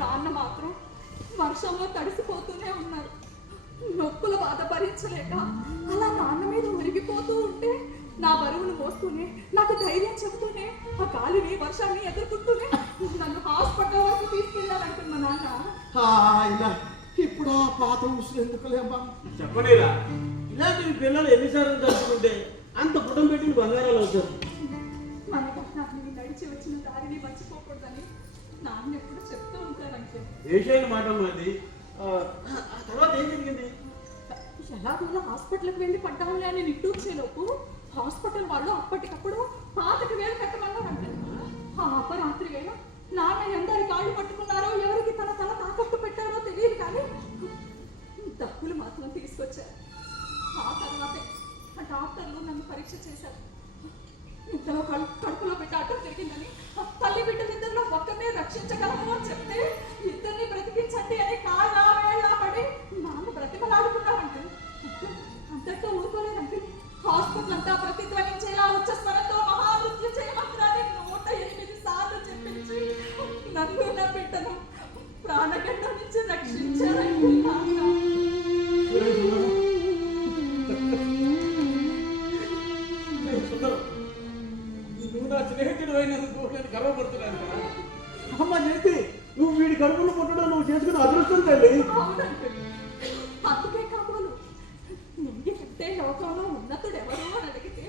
నాన్న మాత్రం వర్షంలో తడిసిపోతూనే ఉన్నారు. నొప్పుల బాధ భరించలేక అలా నాన్న మీద ఉరిగిపోతూ ఉంటే నా బరువును మోస్తూనే, నాకు ధైర్యం చెబుతూనే, ఆ గాలిని వర్షాన్ని ఎదుర్కొంటూనే నన్ను హాస్పిటల్ వరకు తీసుకెళ్ళారంట మా నాన్న. ఇప్పుడు ఆ పాత ఊసులు ఎందుకులేమ్మా? చెప్పలేరా, ఇలాంటివి పిల్లలు ఎన్నిసార్లు తలుచుకుంటే అంత కుటుంబం పెట్టిన బంగారాలు అవుతారు. మన కష్టాన్ని నడిచి వచ్చిన దారిని మర్చిపోకూడదని నాన్న ఎప్పుడు చెప్తూ ఉంటారంటే. ఏషైన మాట అది. ఆ తర్వాత ఏం జరిగింది? ఎలాగోలా హాస్పిటల్కి వెళ్ళి పడ్డాంలే అని నిట్టూర్చేలోపు హాస్పిటల్ వాళ్ళు అప్పటికప్పుడు 5,000 కట్టమన్నారంటే. ఆ అపరాత్రి వేళ నాన్న ఎందరి కాళ్ళు పట్టుకున్నారో, ఎవరికి తన తల తాకట్టు పెట్టారో తెలియదు, కానీ డబ్బులు మాత్రం తీసుకొచ్చారు. ఆ తర్వాతే ఆ డాక్టర్లు నన్ను పరీక్ష చేశారు. ఇంతలో కడుపులో బిడ్డ అడ్డం తిరిగిందని, తల్లి బిడ్డలిద్దరిలో ఒక్కరినే రక్షించగలము అని చెప్తే, ఇద్దరిని బ్రతికించండి అని కాళ్ళ వేళ్ళ పడి నాన్న బ్రతిమలాడుకున్నారంటే. అంతటితో ఊరుకోలేదంటే హాస్పిటల్ అంతా ప్రతిధ్వనించేలా ఉచ్చ స్వరంతో మహామృత్యుంజయ మంత్రాన్ని 108 సార్లు చెప్పించి నన్ను నా బిడ్డను ప్రాణగండం నుంచి రక్షించారంటే నాన్న. నువ్వు నా స్నేహితుడు అయినందుకు నేను గర్వపడుతున్నాను కదా. అమ్మ జయంతి, నువ్వు వీడి కడుపును పుట్టడం నువ్వు చేసుకున్న అదృష్టం తల్లి. అవునంటే అందుకే కాబోలు నీకంటే లోకంలో ఉన్నతుడు ఎవరు అని అడిగితే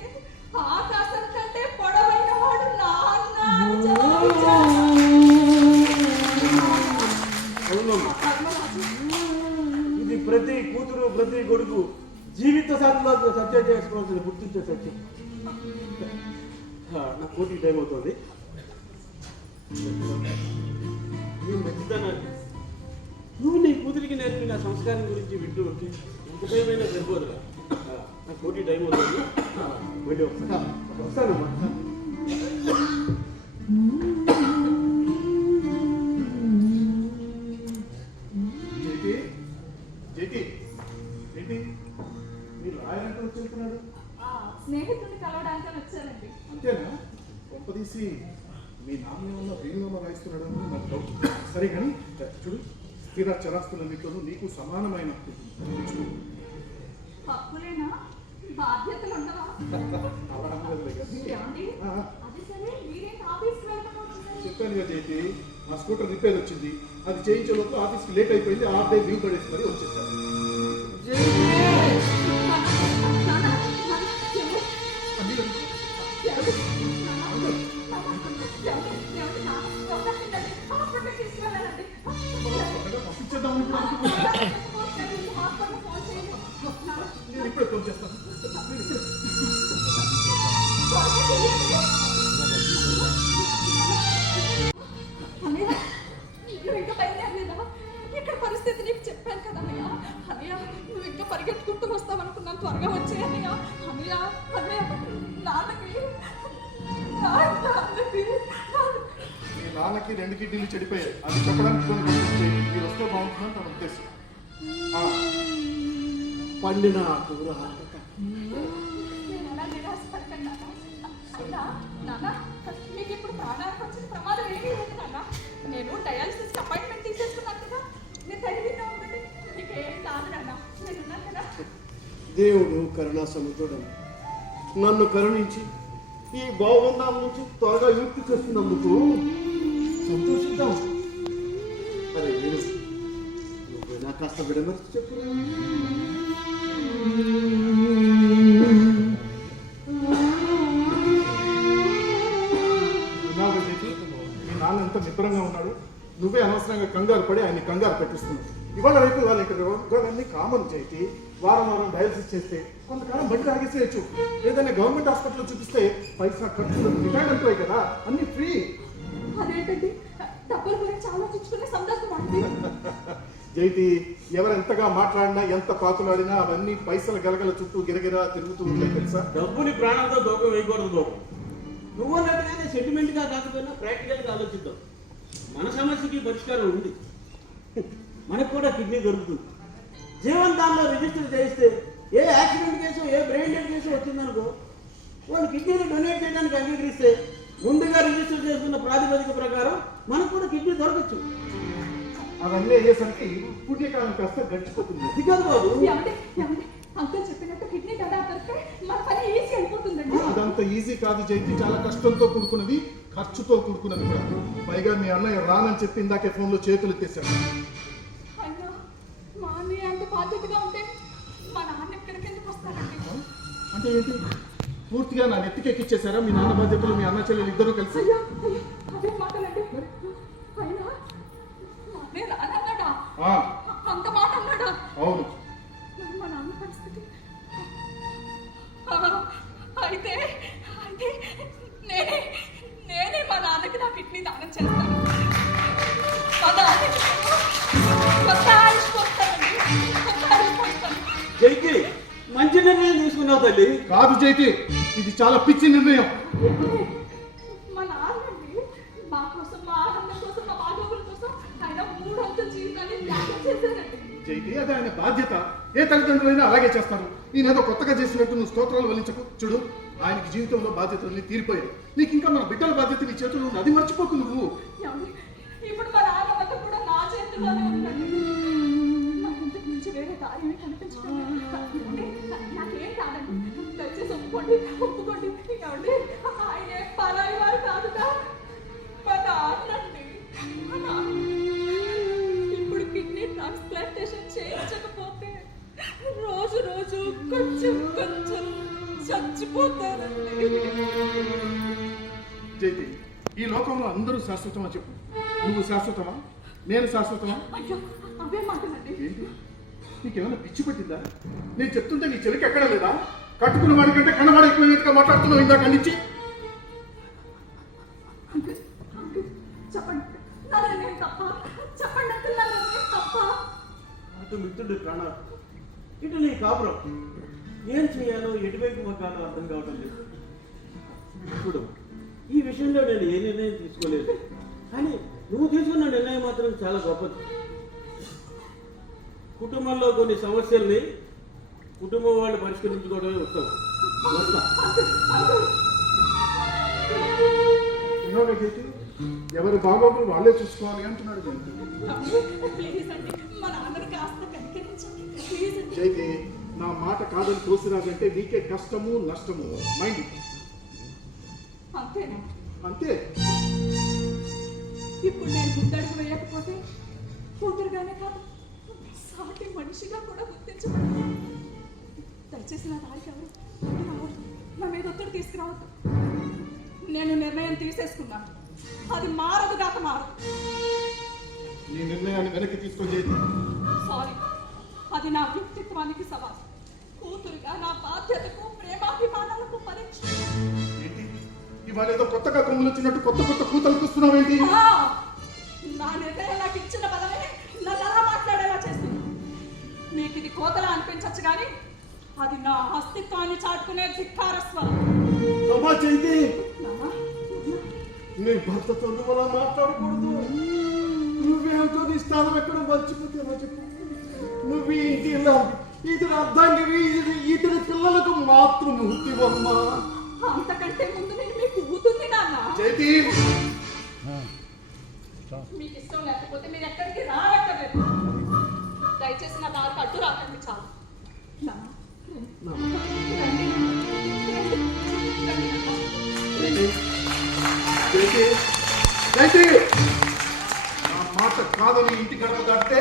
ఆకాశం కంటే పొడవైన వాడు నాన్న అని జవాబిచ్చారు. అవునమ్మా, ఇది ప్రతి కూతురు ప్రతి కొడుకు జీవిత సాధనలో సత్యం చేసుకోవాల్సింది, గుర్తించే సత్యం. నా కోటి టైం అవుతుంది. నువ్వు మంచితనాన్ని, నువ్వు నీ కూతురికి నేర్పిన సంస్కారం గురించి వింటూ ఉంటే ఎంత టైం అయినా సరిపోదురా. నా కోటి టైం అవుతుంది, వెళ్ళి వస్తానమ్మా. జేటి ఏంటి మీరు రాయాలంటే వచ్చేస్తున్నాడు? స్నేహితుడిని కలవడానికి వచ్చానండి. అంతేనా? గొప్పదీసి మీ నాన్న ఉన్న వీలునామా రాయిస్తున్నాడు అని నాకు డౌట్. సరే కానీ చూడు, స్థిర చరాస్తులన్నింటిలోనూ నీకు సమానమైన హక్కులేనా, బాధ్యతలు ఉండవా? అలా అనలేదు కానీ ఏమండి? అది సరే, మీరేంటి ఆఫీస్కి వెళ్ళకపోతున్నారు? చెప్పాను కదా జేటి, మా స్కూటర్ రిపేర్ వచ్చింది, అది చేయించే లోపు ఆఫీస్కి లేట్ అయిపోయింది. 6 days లీవ్ పడేసి మరీ వచ్చేసాను. పంపించేద్దాం నేను ఇప్పుడే ఫోన్ చేస్తాను. ఇక్కడ పరిస్థితి నీకు చెప్పాను కదా అన్నయ్య. అన్నయ్య, నువ్వు ఇంకా పరిగెట్టుకుంటూ వస్తావనుకున్నాను, త్వరగా వచ్చే అన్నయ్య. అన్నయ్య అన్నయ్య, నాన్నకి మీ నాన్నకి 2 కిడ్నీలు చెడిపోయాయి, అది చెప్పడానికి ఫోన్ పంపించేయండి. మీరు వస్తే బాగుంటుందని తన ఉద్దేశం. పండిన కూర నేను అలా నిరాశపడకండి నాన్న. అయినా నాన్న, మీకు ఇప్పుడు ప్రాణానికి వచ్చిన ప్రమాదం ఏమీ లేదు. దేవుడు కరుణా సముద్రుడు నన్ను కరుణించి ఈ భావబంధాల నుంచి త్వరగా విముక్తి చేస్తున్నందుకు సంతోషిద్దాం. అరే వీడు నువ్వు నా కాస్త విడమర్చి చెప్పు. మీ నాన్న ఎంత నిబ్బరంగా ఉన్నాడు. నువ్వే అనవసరంగా కంగారు పడి ఆయన్ని కంగారు పెట్టిస్తున్నావు. ఇవాళ రేపు వాళ్ళ ఇక్కడ రోగాలన్నీ కామన్ చేసి వారం వారం డయాలసిస్ చేస్తే కొంతకాలం బట్టి ఆగేసేయచ్చు. ఏదైనా గవర్నమెంట్ హాస్పిటల్లో చూపిస్తే పైసా ఖర్చులు రిటైర్డ్ అంటాయి కదా, అన్ని ఫ్రీ. అదేంటండి డబ్బుల గురించి ఆలోచించుకునే సందర్భం. జైతి ఎవరెంతగా మాట్లాడినా ఎంత పాతులాడినా అవన్నీ పైసల గలగల చుట్టూ గిరగిరా తిరుగుతూ ఉంటాయి తెలుసా. డబ్బుని ప్రాణంతో దూకం వేయకూడదు దూకం. నువ్వు అన్నట్టుగానే సెంటిమెంట్గా కాకపోయినా ప్రాక్టికల్గా ఆలోచిద్దాం. మన సమస్యకి పరిష్కారం ఉంది. మనకు కూడా కిడ్నీ దొరుకుతుంది. జీవన్ దానిలో రిజిస్టర్ చేయిస్తే ఏ యాక్సిడెంట్ కేసు ఏ బ్రెయిన్ డెడ్ కేసు వచ్చిందనుకో వాళ్ళు కిడ్నీని డొనేట్ చేయడానికి అంగీకరిస్తే ముందుగా రిజిస్టర్ చేసుకున్న ప్రాతిపదిక ప్రకారం మనకు కూడా కిడ్నీ దొరకచ్చు. అవన్నీ అయ్యేసరికి పుణ్యకాలం కాస్త గడిచిపోతుంది. అది కాదు బాబు, అంకుల్ చెప్పినట్టు కిడ్నీ కదా దొరికితే మన పని ఈజీ అయిపోతుందండి. అదంత ఈజీ కాదు జైతి, చాలా కష్టంతో కూడుకున్నది, ఖర్చుతో కూడుకున్నది కూడా. పైగా మీ అన్నయ్య రానని చెప్పి ఇందాకే ఫోన్లో చేతులు ఎత్తేసాడు. అయ్యో మా అన్నయ్య అంత బాధ్యతగా ఉంటే మా నాన్న ఎక్కడికి ఎందుకు వస్తారండి? అంటే ఏంటి, పూర్తిగా నా నెత్తికెక్కిచ్చేసారా మీ నాన్న బాధ్యతలు మీ అన్న చెల్లెలు ఇద్దరు కలిసి? అయ్యో అదే మాటలండి. అయినా మా అన్నయ్య రానన్నాడా? అంత మాట అన్నాడా? అవును. మరి మా నాన్న పరిస్థితి అయితే అయితే నేనే మా నాన్నకి నా కిడ్నీ దానం చేస్తాను. జైకి మంచి నిర్ణయం తీసుకున్నావు తల్లి. కాదు జైతి, ఇది చాలా పిచ్చి నిర్ణయం. మా నాన్నండి మా కోసం, మా ఆనందం కోసం, మా బాగోగుల కోసం ఆయన 3 అంచెల జీవితాన్ని త్యాగం చేశారండి. జైతి అది ఆయన బాధ్యత. ఏ తల్లిదండ్రులైనా అలాగే చేస్తారు. ఈయనేదో కొత్తగా చేసినట్టు నువ్వు స్తోత్రాలు వలించకు. చూడు, ఆయనకి జీవితంలో బాధ్యతలన్నీ తీరిపోయాయి. నీకు ఇంకా మన బిడ్డల బాధ్యత నీ చేతుల్లో ఉంది, అది మర్చిపోకు నువ్వు. ఇప్పుడు మా నాన్న వద్ద కూడా నా చేతుల్లోనే ఉందండి. నాకు ఇంతకు మించి వేరే దారి కనిపించడం నాకేం కాదండి. దయచేసి ఒప్పుకోండి. ఏమండి ఆయన పరాయి వారు కాదుగా, మా నాన్నండి. ఇప్పుడు కిడ్నీ ట్రాన్స్ప్లాంటేషన్ చేయించకపోతే రోజు రోజు కొంచెం చచ్చిపోతారండి. జైతి, ఈ లోకంలో అందరూ శాశ్వతమా చెప్పు? నువ్వు శాశ్వతమా? నేను శాశ్వతమా? అయ్యో అవే మాటలండి. ఏంటి, నీకేమైనా పిచ్చి పట్టిందా? నేను చెప్తుంటే నీ చెవికి ఎక్కడ లేదా? కట్టుకున్న వాడికంటే కన్నవాడు ఎక్కువగా మాట్లాడుతున్నావు ఇందాక నుంచి. చెప్పండి, నేను తప్ప? చెప్పండి అంకుల్, నేను తప్ప? అటు మిత్రుడి ప్రాణాలు, ఇటు నీ కాపురం. ఏం చేయాలో ఎటువైపు మొక్కాలో అర్థం కావటం లేదు. ఇప్పుడు ఈ విషయంలో నేను ఏ నిర్ణయం తీసుకోలేదు, కానీ నువ్వు తీసుకున్న నిర్ణయం మాత్రం చాలా గొప్పది. కుటుంబంలో కొన్ని సమస్యల్ని కుటుంబం వాళ్ళు పరిష్కరించుకోవడమే ఉత్తమం. ఎవరి బాగోగులు వాళ్ళే చూసుకోవాలి అంటున్నాడు జైతి. ప్లీజ్ అండి, మా నాన్నని కాస్త కనికరించండి ప్లీజ్ అండి. జైతి, నా మాట కాదని తోసిరాదంటే నీకే కష్టము నష్టము. మైండ్ అంతేనా? అంతే. ఇప్పుడు నేను ముందడుగు వేయకపోతే కూతురుగానే కాదు సాటి మనిషిగా కూడా గుర్తించబడదు. దయచేసి నా దారికి ఎవరు రావద్దు, నా మీద ఒత్తిడి తీసుకురావద్దు. నేను నిర్ణయం తీసేసుకున్నాను, అది మారదు కాక మారదు. నీ నిర్ణయాన్ని వెనక్కి తీసుకొని జైతి. సారీ, అది నా వ్యక్తిత్వానికి సవాల్. కూతురుగా నా బాధ్యతకు ప్రేమాభిమానాలకు పరీక్ష. ఏంటి, ఇవాళ ఏదో కొత్తగా కొమ్ములు వచ్చినట్టు కొత్త కొత్త కూతలు కూస్తున్నావేంటి? నా నిర్ణయం నాకు ఇచ్చిన బలమే నన్ను అలా మాట్లాడేలా చేస్తుంది. మీకు ఇది కోతలా అనిపించచ్చు కానీ అది నా అస్తిత్వాన్ని చాటుకునే ధిక్కారస్వరం. జైతి, నాన్న, నీ భర్తతో నువ్వు అలా మాట్లాడకూడదు. నువ్వేంటో నీ స్థానం ఎక్కడ మర్చిపోతేమో చెప్పు. నువ్వు ఈ ఇంటి ఇతని అర్థంగివి, ఇతని పిల్లలకు మాతృమూర్తివమ్మా. అంతకంటే ముందు నేను మీకు కూతుంది నాన్న. జైతి, మీకు ఇష్టం లేకపోతే మీరు ఎక్కడికి రారక్కర్లేదు. దయచేసి నా దారికి అడ్డు రాకండి చాలు. నాన్న రండి. రండి నాన్న. నా మాట కాదని ఇంటి గడప దాటితే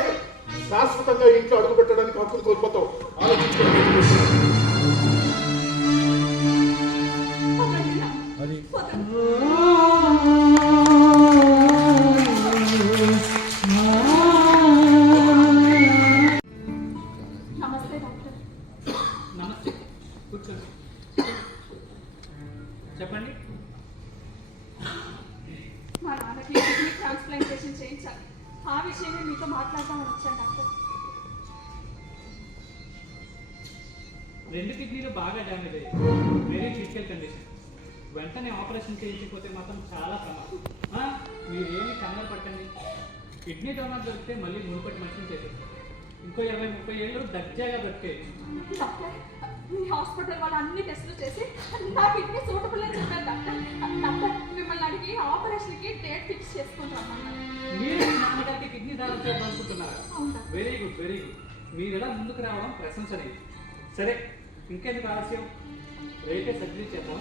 శాశ్వతంగా ఇంట్లో అడుగు పెట్టడానికి హక్కులు కోల్పోతావు. ఆలోచించుకోండి. పదండి నాన్న. పదండి. నమస్తే డాక్టర్. నమస్తే, కూర్చోండి. చెప్పండి. మా నాన్నకి కిడ్నీ ట్రాన్స్ప్లాంటేషన్ చేయించాలి. ఆ విషయమే మీతో మాట్లాడదామని వచ్చాను డాక్టర్. రెండు కిడ్నీలు బాగా డ్యామేజ్ అయ్యాయి. Very critical condition. వెంటనే ఆపరేషన్ చేయించకపోతే మాత్రం చాలా ప్రమాదం. మీరు ఏమి కంగారు పట్టండి. కిడ్నీ డోనర్ దొరికితే మళ్ళీ మునుపటి మనిషిని చేసేస్తారు. ఇంకో 20-30 ఏళ్ళు దర్జాగా బ్రతికేది. డాక్టర్, మీ హాస్పిటల్ వాళ్ళు అన్ని టెస్టులు చేసి నా కిడ్నీ సూటబుల్ అని చెప్పారు డాక్టర్. డాక్టర్, మిమ్మల్ని అడిగి ఆపరేషన్కి డేట్ ఫిక్స్ చేసుకుంటాను. మీరు మీ నాన్నగారికి కిడ్నీ దానం చేయాలనుకుంటున్నారా? అవునా? Very good, very good. మీరు ఎలా ముందుకు రావడం ప్రశంసనీయం. సరే, ఇంకెందుకు ఆలస్యం, రేపే సర్జరీ చేద్దాం.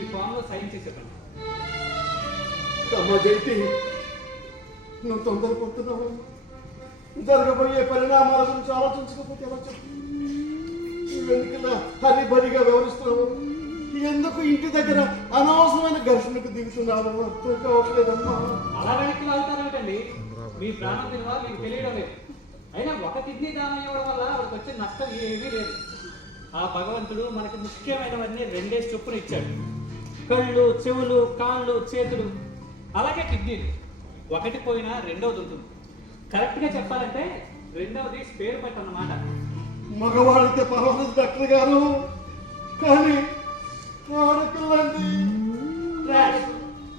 ఈ ఫామ్లో సైన్ చేసేద్దాం. అమ్మ జైతి, నువ్వు తొందరపడుతున్నావు. జరగబోయే పరిణామాల గురించి ఆలోచించకపోతే ఎలా చెప్పు? నువ్వెందుకు హరిబరిగా వ్యవహరిస్తున్నావు? ఎందుకు ఇంటి దగ్గర అనవసరమైన ఘర్షణకు దిగుతున్నావు? అర్థం కావట్లేదమ్మా. అలా వెనక్కి వెళ్తారంటండి. మీ ప్రాణం విలువ మీకు తెలియడం లేదు. అయినా ఒక కిడ్నీ దానం ఇవ్వడం వల్ల వాడికి వచ్చే నష్టం ఏమీ లేదు. ఆ భగవంతుడు మనకి ముఖ్యమైనవన్నీ 2 చొప్పున ఇచ్చాడు. కళ్ళు, చెవులు, కాళ్ళు, చేతులు, అలాగే కిడ్నీలు. ఒకటి పోయినా రెండవది ఉంటుంది. కరెక్ట్గా చెప్పాలంటే రెండవది స్పేర్ పార్ట్ అన్నమాట. మగవాడితే పర్వాలేదు డాక్టర్ గారు, కానీ ఆడపిల్లండి. ట్రాష్.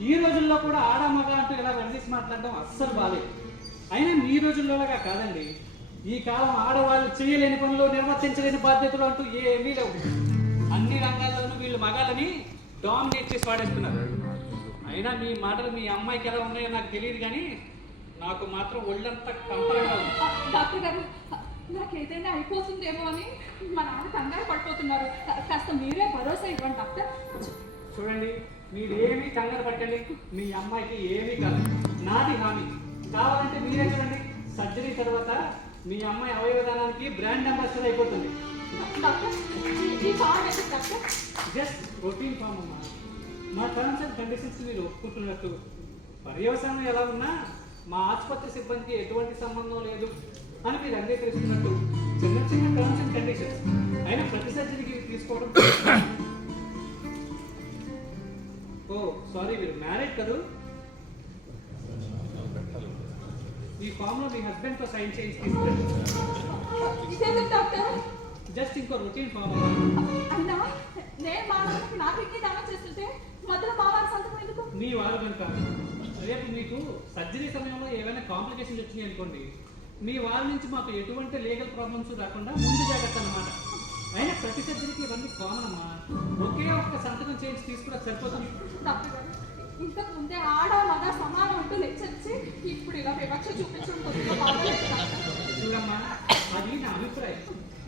ఈ రోజుల్లో కూడా ఆడ మగ అంటూ ఇలా వెనదీసి మాట్లాడడం అస్సలు బాలేదు. అయినా మీ రోజుల్లోలాగా కాదండి. ఈ కాలం ఆడవాళ్ళు చేయలేని పనులు, నిర్వర్తించలేని బాధ్యతలు అంటూ ఏమీ లేవు. అన్ని రంగాల్లోనూ వీళ్ళు మగాళ్ళని డామినేట్ చేసి వాడేస్తున్నారు. అయినా మీ మాటలు మీ అమ్మాయికి ఎలా ఉన్నాయో నాకు తెలియదు, కానీ నాకు మాత్రం ఒళ్ళంతా కంపరంగా ఉంది. డాక్టర్ గారు, నాకు ఏదైనా అయిపోతుందేమో అని మా నాన్న కంగారు పడిపోతున్నారు. కాస్త మీరే భరోసా ఇవ్వండి డాక్టర్. చూడండి, మీరు ఏమీ కంగారు పడకండి. మీ అమ్మాయికి ఏమీ కాదు, నాది హామీ. కావాలంటే మీరే చూడండి, సర్జరీ తర్వాత మీ అమ్మాయి అవయవదానానికి బ్రాండ్ అంబాసిడర్ అయిపోతుంది. డాక్టర్, ఈ ఫార్మ్ ఏంటి డాక్టర్? జస్ట్ రొటీన్ ఫామ్ అమ్మా. మా టర్మ్స్ అండ్ కండిషన్స్ మీరు ఒప్పుకుంటున్నట్టు పర్యవసానం ఎలా ఉన్నా మా ఆసుపత్రి సిబ్బందికి ఎటువంటి సంబంధం లేదు అని మీరు అంగీకరిస్తున్నట్టు చిన్న చిన్న టర్మ్స్ అండ్ కండిషన్స్. అయినా ప్రతి సర్జరీకి తీసుకోవడం. ఓ సారీ, మీరు మ్యారేజ్ కదా? ఈ ఫామ్ లో మీ హస్బెండ్ తో సైన్ చేయించి తీసుకురండి. ఇదేంటి డాక్టర్? జస్ట్ ఇంకో రొటీన్ ఫామ్. అయినా నేను మా నాన్నకి నా కిడ్నీ దానం చేస్తుంటే మొదలు మా వారి సంతకం ఎందుకు? మీ వారు కనుక రేపు మీకు సర్జరీ సమయంలో ఏమైనా కాంప్లికేషన్స్ వచ్చినాయి అనుకోండి, మీ వారి నుంచి మాకు ఎటువంటి లీగల్ ప్రాబ్లమ్స్ రాకుండా ముందు జాగ్రత్త అన్నమాట. అయినా ప్రతి సర్జరీకి ఇవన్నీ కామన్ అమ్మా. ఒకే ఒక్క సంతకం చేయించి తీసుకురా సరిపోతుంది. డాక్టర్ గారు, ఇంతకు ముందే ఆడ మగ సమానం అంటూ లెక్చర్చి ఇప్పుడు ఇలా వివక్ష చూపించడం కొద్దిగా బాగాలేదు డాక్టర్. చూడమ్మా, అది నా అభిప్రాయం.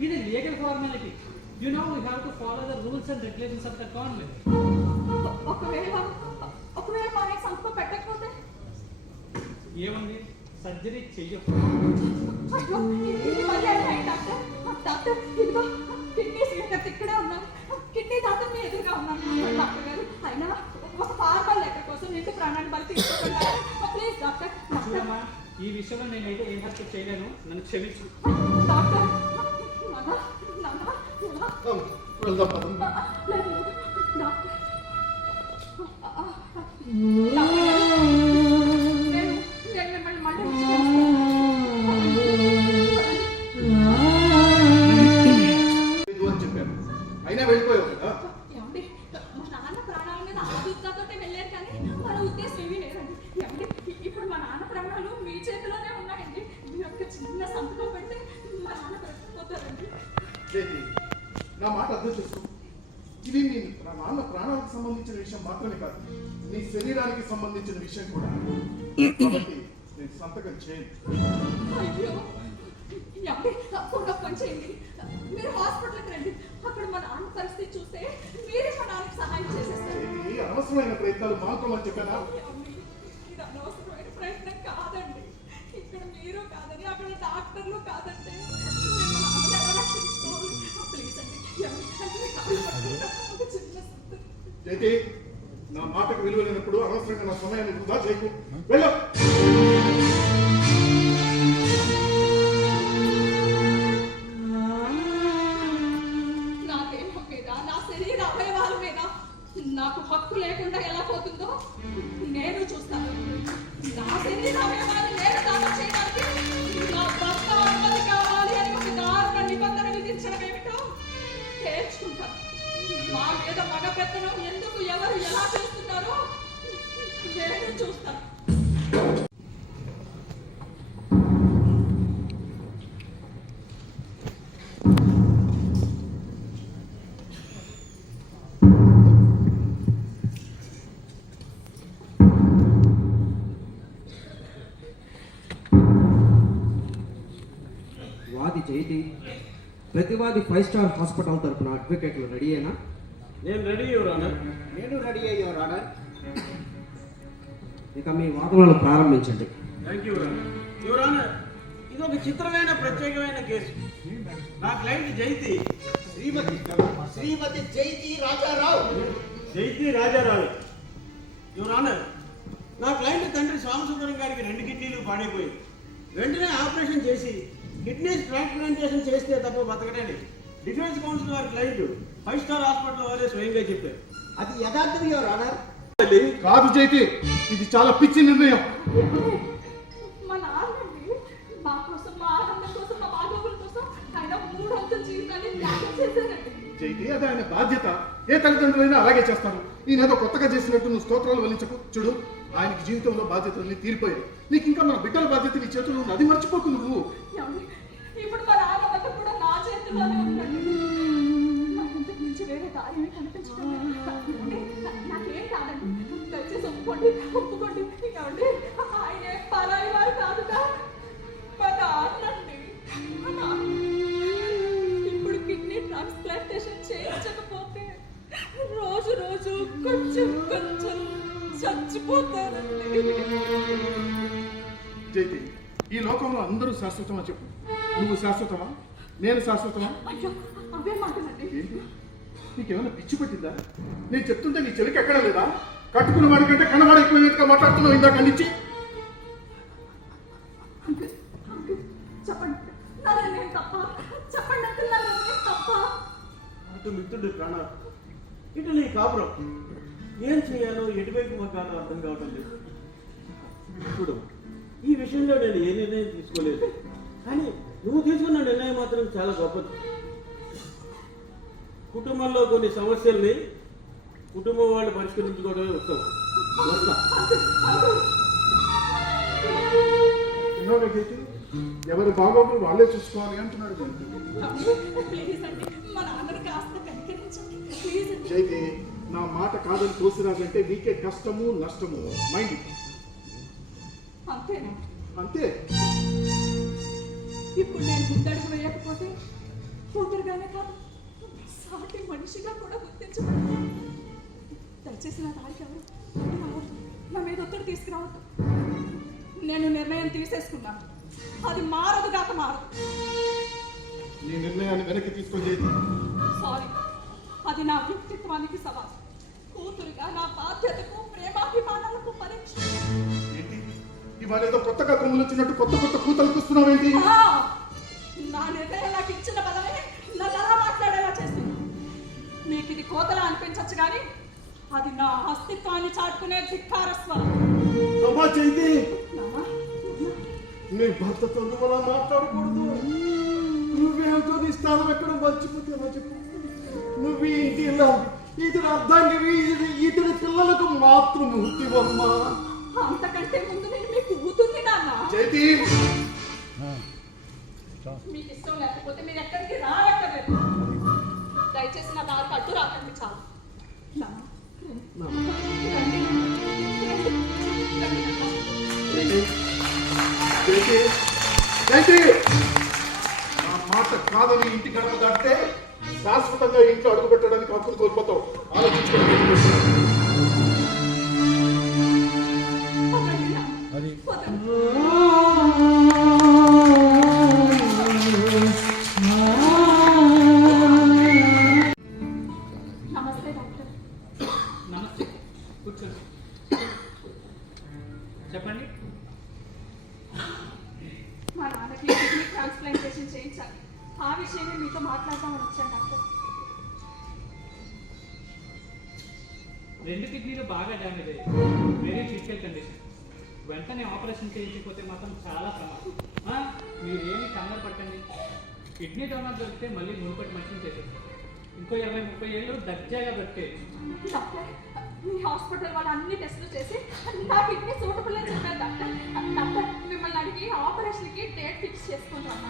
ఇది legal formality. You know we have to follow the rules and regulations of the government. ఒకవేళ మా ఆయన సంతకం పెట్టకపోతే? ఏముంది, సర్జరీ చెయ్యం. అయ్యో, ఇది మళ్ళీ అయింది డాక్టర్. డాక్టర్, ఇదిగో కిడ్నీ స్వీకర్త ఇక్కడే ఉన్నాను. కిడ్నీ దాత మీ ఎదురుగా ఉన్నాను డాక్టర్ గారు. అయినా ఒక ఫార్మల్ లెటర్ కోసం ఇంటి ప్రాణాన్ని బలి తీసుకోకుండా ప్లీజ్ డాక్టర్. చూడమ్మా, ఈ విషయంలో నేనైతే ఏం హత్య చేయలేను, నన్ను క్షమించు. డాక్టర్, వెళ్దాం పదం. లేదు డాక్టర్. నేను మిమ్మల్ని మళ్ళీ ఇది అని చెప్పాను, అయినా వెళ్ళిపోయావు కదా. ఏమండి, మా నాన్న ప్రాణాల మీద ఆదుర్దాతో వెళ్ళారు, కానీ మన ఉద్దేశం ఏమీ లేదండి. ఏమండి, ఇప్పుడు మా నాన్న ప్రాణాలు మీ చేతిలోనే ఉన్నాయండి. మీరు ఒక చిన్న సంతకం పెడితే మా నాన్న బ్రతికిపోతారండి. చేతి, నా మాట అర్థం చేసుకో. ఇది నీ నాన్న ప్రాణాలకు సంబంధించిన విషయం మాత్రమే కాదు, నీ శరీరానికి సంబంధించిన విషయం కూడా. కాబట్టి నేను సంతకం చేయను. అయ్యో, ఏమండి, ఒక పని చేయండి. మీరు హాస్పిటల్కి రండి. అక్కడ మా నాన్న పరిస్థితి చూస్తే మీరే మా నాన్నకి సహాయం చేసేస్తారు. ఈ అనవసరమైన ప్రయత్నాలు మానుకోమని చెప్పానా? ఏమండి, ఇది అనవసరమైన ప్రయత్నం కాదండి. ఇక్కడ మీరు కాదని అక్కడ డాక్టర్లు కాదంటే నేను మా నాన్నని ఎలా రక్షించుకోవాలి? ప్లీజ్ అండి, ఏమండి, మీకు కాళ్ళు పట్టుకుంటాను. ఒక చిన్న సంతకం. జైతి, నా మాటకు విలువ లేనప్పుడు అనవసరంగా నా సమయాన్ని వృధా చేయకు. వెళ్ళు. నా దేహం మీద, నా శరీర అవయవాల మీద నాకు హక్కు లేకుండా ఎలా పోతుందో నేను చూస్తాను. నా శరీర అవయవాలు నేను దానం చేయడానికి నా భర్త అనుమతి కావాలి అని ఒక దారుణ నిబంధన విధించడం ఏమిటో తేల్చుకుంటాను. మా మీద మగ పెత్తనం ఎందుకు ఎవరు ఎలా చేస్తున్నారో నేను చూస్తాను. వాది జైతి, ప్రతివాది 5 స్టార్ హాస్పిటల్ తరపున అడ్వకేట్లు రెడీ అయినా? నేను రెడీ యువర్ ఆనర్. నేను రెడీ అయ్యారు ఆర్డర్. ఇక మీ వాదనలు ప్రారంభించండి. Thank you your honour. ఇది ఒక చిత్రమైన ప్రత్యేకమైన కేసు. నా client Jaiti Shrimati Jaiti Rajarao. Your honour, నా క్లయింట్ తండ్రి సోమసుందరం గారికి 2 కిడ్నీలు పాడైపోయాయి. వెంటనే ఆపరేషన్ చేసి కిడ్నీస్ ట్రాన్స్ప్లాంటేషన్ చేస్తే తప్ప బతకడని డిఫెన్స్ కౌన్సిల్ వారి క్లయింట్ 5 స్టార్ హాస్పిటల్ వారే స్వయంగా చెప్పారు. అది యథార్థం యువర్ ఆనర్. కాదు జైతి, ఇది చాలా పిచ్చి నిర్ణయం. మా నాన్నండి మా కోసం, మా ఆనందం కోసం, మా బాగోగుల కోసం ఆయన 3 వంతుల జీవితాన్ని త్యాగం చేశారండి. జైతి, అది ఆయన బాధ్యత. ఏ తల్లిదండ్రులైనా అలాగే చేస్తారు. ఈయనేదో కొత్తగా చేసినట్టు నువ్వు స్తోత్రాలు వలించకు. చూడు, ఆయనకి జీవితంలో బాధ్యతలన్నీ తీరిపోయాయి. నీకు ఇంకా మన బిడ్డల బాధ్యత నీ చేతుల్లో ఉంది. అది మర్చిపోకు నువ్వు. ఏమండి, ఇప్పుడు మా నాన్న వద్ద కూడా నా చేతుల్లోనే ఉందండి. నాకు ఇంతకు మించి వేరే దారి ఏమీ కనిపించడం లేదు. నాకేం కాదండి, దయచేసి ఒప్పుకోండి. ఏమండి, ఆయన పరాయి వారు కాదుగా, మా నాన్నండి. మా నాన్న ఇప్పుడు కిడ్నీ ట్రాన్స్ప్లాంటేషన్ చేయించకపోతే రోజు రోజు కొంచెం చచ్చిపోతానండి. జైతి, ఈ లోకంలో అందరూ శాశ్వతమా చెప్పు? నువ్వు శాశ్వతమా? నేను శాశ్వతమా? అయ్యో, అవే మాటలండి. ఏంటి, నీకేమైనా పిచ్చి పట్టిందా? నేను చెప్తుంటే నీ చెవికి ఎక్కడా లేదా? కట్టుకున్న వాడి కంటే కన్నవాడు ఎక్కువ మాట్లాడుతున్నావు ఇందాక నుంచి. చెప్పండి, నా నిర్ణయం తప్ప? చెప్పండి అంకుల్, నా నిర్ణయం తప్ప? అటు మిత్రుడి ప్రాణాలు, ఇటు నీ కాపురం. ఏం చేయాలో, ఎటువైపు మొక్కాలో అర్థం కావటం లేదు. ఇప్పుడు ఈ విషయంలో నేను ఏ నిర్ణయం తీసుకోలేదు, కానీ నువ్వు తీసుకున్న నిర్ణయం మాత్రం చాలా గొప్పది. కుటుంబంలో కొన్ని సమస్యల్ని కుటుంబం వాళ్ళు పరిష్కరించుకోవడమే ఉత్తమం. వస్తా. వినోద జైతి, ఎవరి బాగోగులు వాళ్ళే చూసుకోవాలి అంటున్నాడు జైతి. ప్లీజ్ అండి, మా నాన్నని కాస్త కనికరించండి. ప్లీజ్ అండి. జైతి, నా మాట కాదని తోసిరాజంటే నీకే కష్టము నష్టము. మైండ్ అంతేనా? అంతే. ఇప్పుడు నేను ముందడుగు వేయకపోతే కూతురుగానే కాదు, సాటి మనిషిగా కూడా గుర్తించబడదు. దయచేసి నా దారికి ఎవరు నా మీద ఒత్తిడి తీసుకురావద్దు. నేను నిర్ణయం తీసేసుకున్నాను, అది మారదు కాక మారదు. నీ నిర్ణయాన్ని వెనక్కి తీసుకొని జైతి. సారీ, అది నా వ్యక్తిత్వానికి సవాల్. కూతురుగా నా బాధ్యతకు, ప్రేమాభిమానాలకు పరీక్ష. ఏంటి, ఇవాళ ఏదో కొత్తగా కొమ్ములు వచ్చినట్టు కొత్త కూతలు కూస్తున్నావేంటి? నా నిర్ణయం నాకు ఇచ్చిన బలమే నన్ను అలా మాట్లాడేలా చేస్తుంది. మీకు ఇది కోతలా అనిపించచ్చు కానీ అది నా అస్తిత్వాన్ని చాటుకునే ధిక్కారస్వరం. జైతి, నాన్న, నీ భర్తతో నువ్వు అలా మాట్లాడకూడదు. నువ్వేంటో నీ స్థానం ఎక్కడ మర్చిపోతేమో చెప్పు. నువ్వు ఈ ఇంటి ఇతని అర్థంగివి, ఇతని పిల్లలకు మాతృమూర్తివమ్మా. అంతకంటే ముందు నేను మీకు కూతుర్ని నాన్న. జైతి, మీకు ఇష్టం లేకపోతే మీరు ఎక్కడికి రారక్కర్లేదు. దయచేసి నా దారికి అడ్డు రాకండి. చాలు నాన్న, రండి. జైతి, జైతి, నా మాట కాదని ఇంటి గడప దాటితే శాశ్వతంగా ఇంట్లో అడుగు పెట్టడానికి హక్కులు కోల్పోతావు. ఆలోచించుకోండి. పదండి నాన్న. పదండి. నమస్తే డాక్టర్. నమస్తే, కూర్చోండి. చెప్పండి. మా నాన్నకి కిడ్నీ ట్రాన్స్ప్లాంటేషన్ చేయించాలి. ఆ విషయమే మీతో మాట్లాడదామని వచ్చాను డాక్టర్. 2 కిడ్నీలు బాగా డ్యామేజ్ అయ్యాయి. Very critical condition. వెంటనే ఆపరేషన్ చేయించకపోతే మాత్రం చాలా ప్రమాదం. మీరు ఏమి కంగారు పట్టండి. కిడ్నీ డోనర్ దొరికితే మళ్ళీ మునుపటి మనిషిని చేసేస్తాం. ఇంకో 20-30 ఏళ్ళు దర్జాగా బ్రతికేయచ్చు. డాక్టర్, మీ హాస్పిటల్ వాళ్ళు అన్ని టెస్టులు చేసి నా కిడ్నీ సూటబుల్ అని చెప్పారు డాక్టర్. డాక్టర్, మిమ్మల్ని అడిగి ఆపరేషన్కి డేట్ ఫిక్స్ చేసుకుంటాను.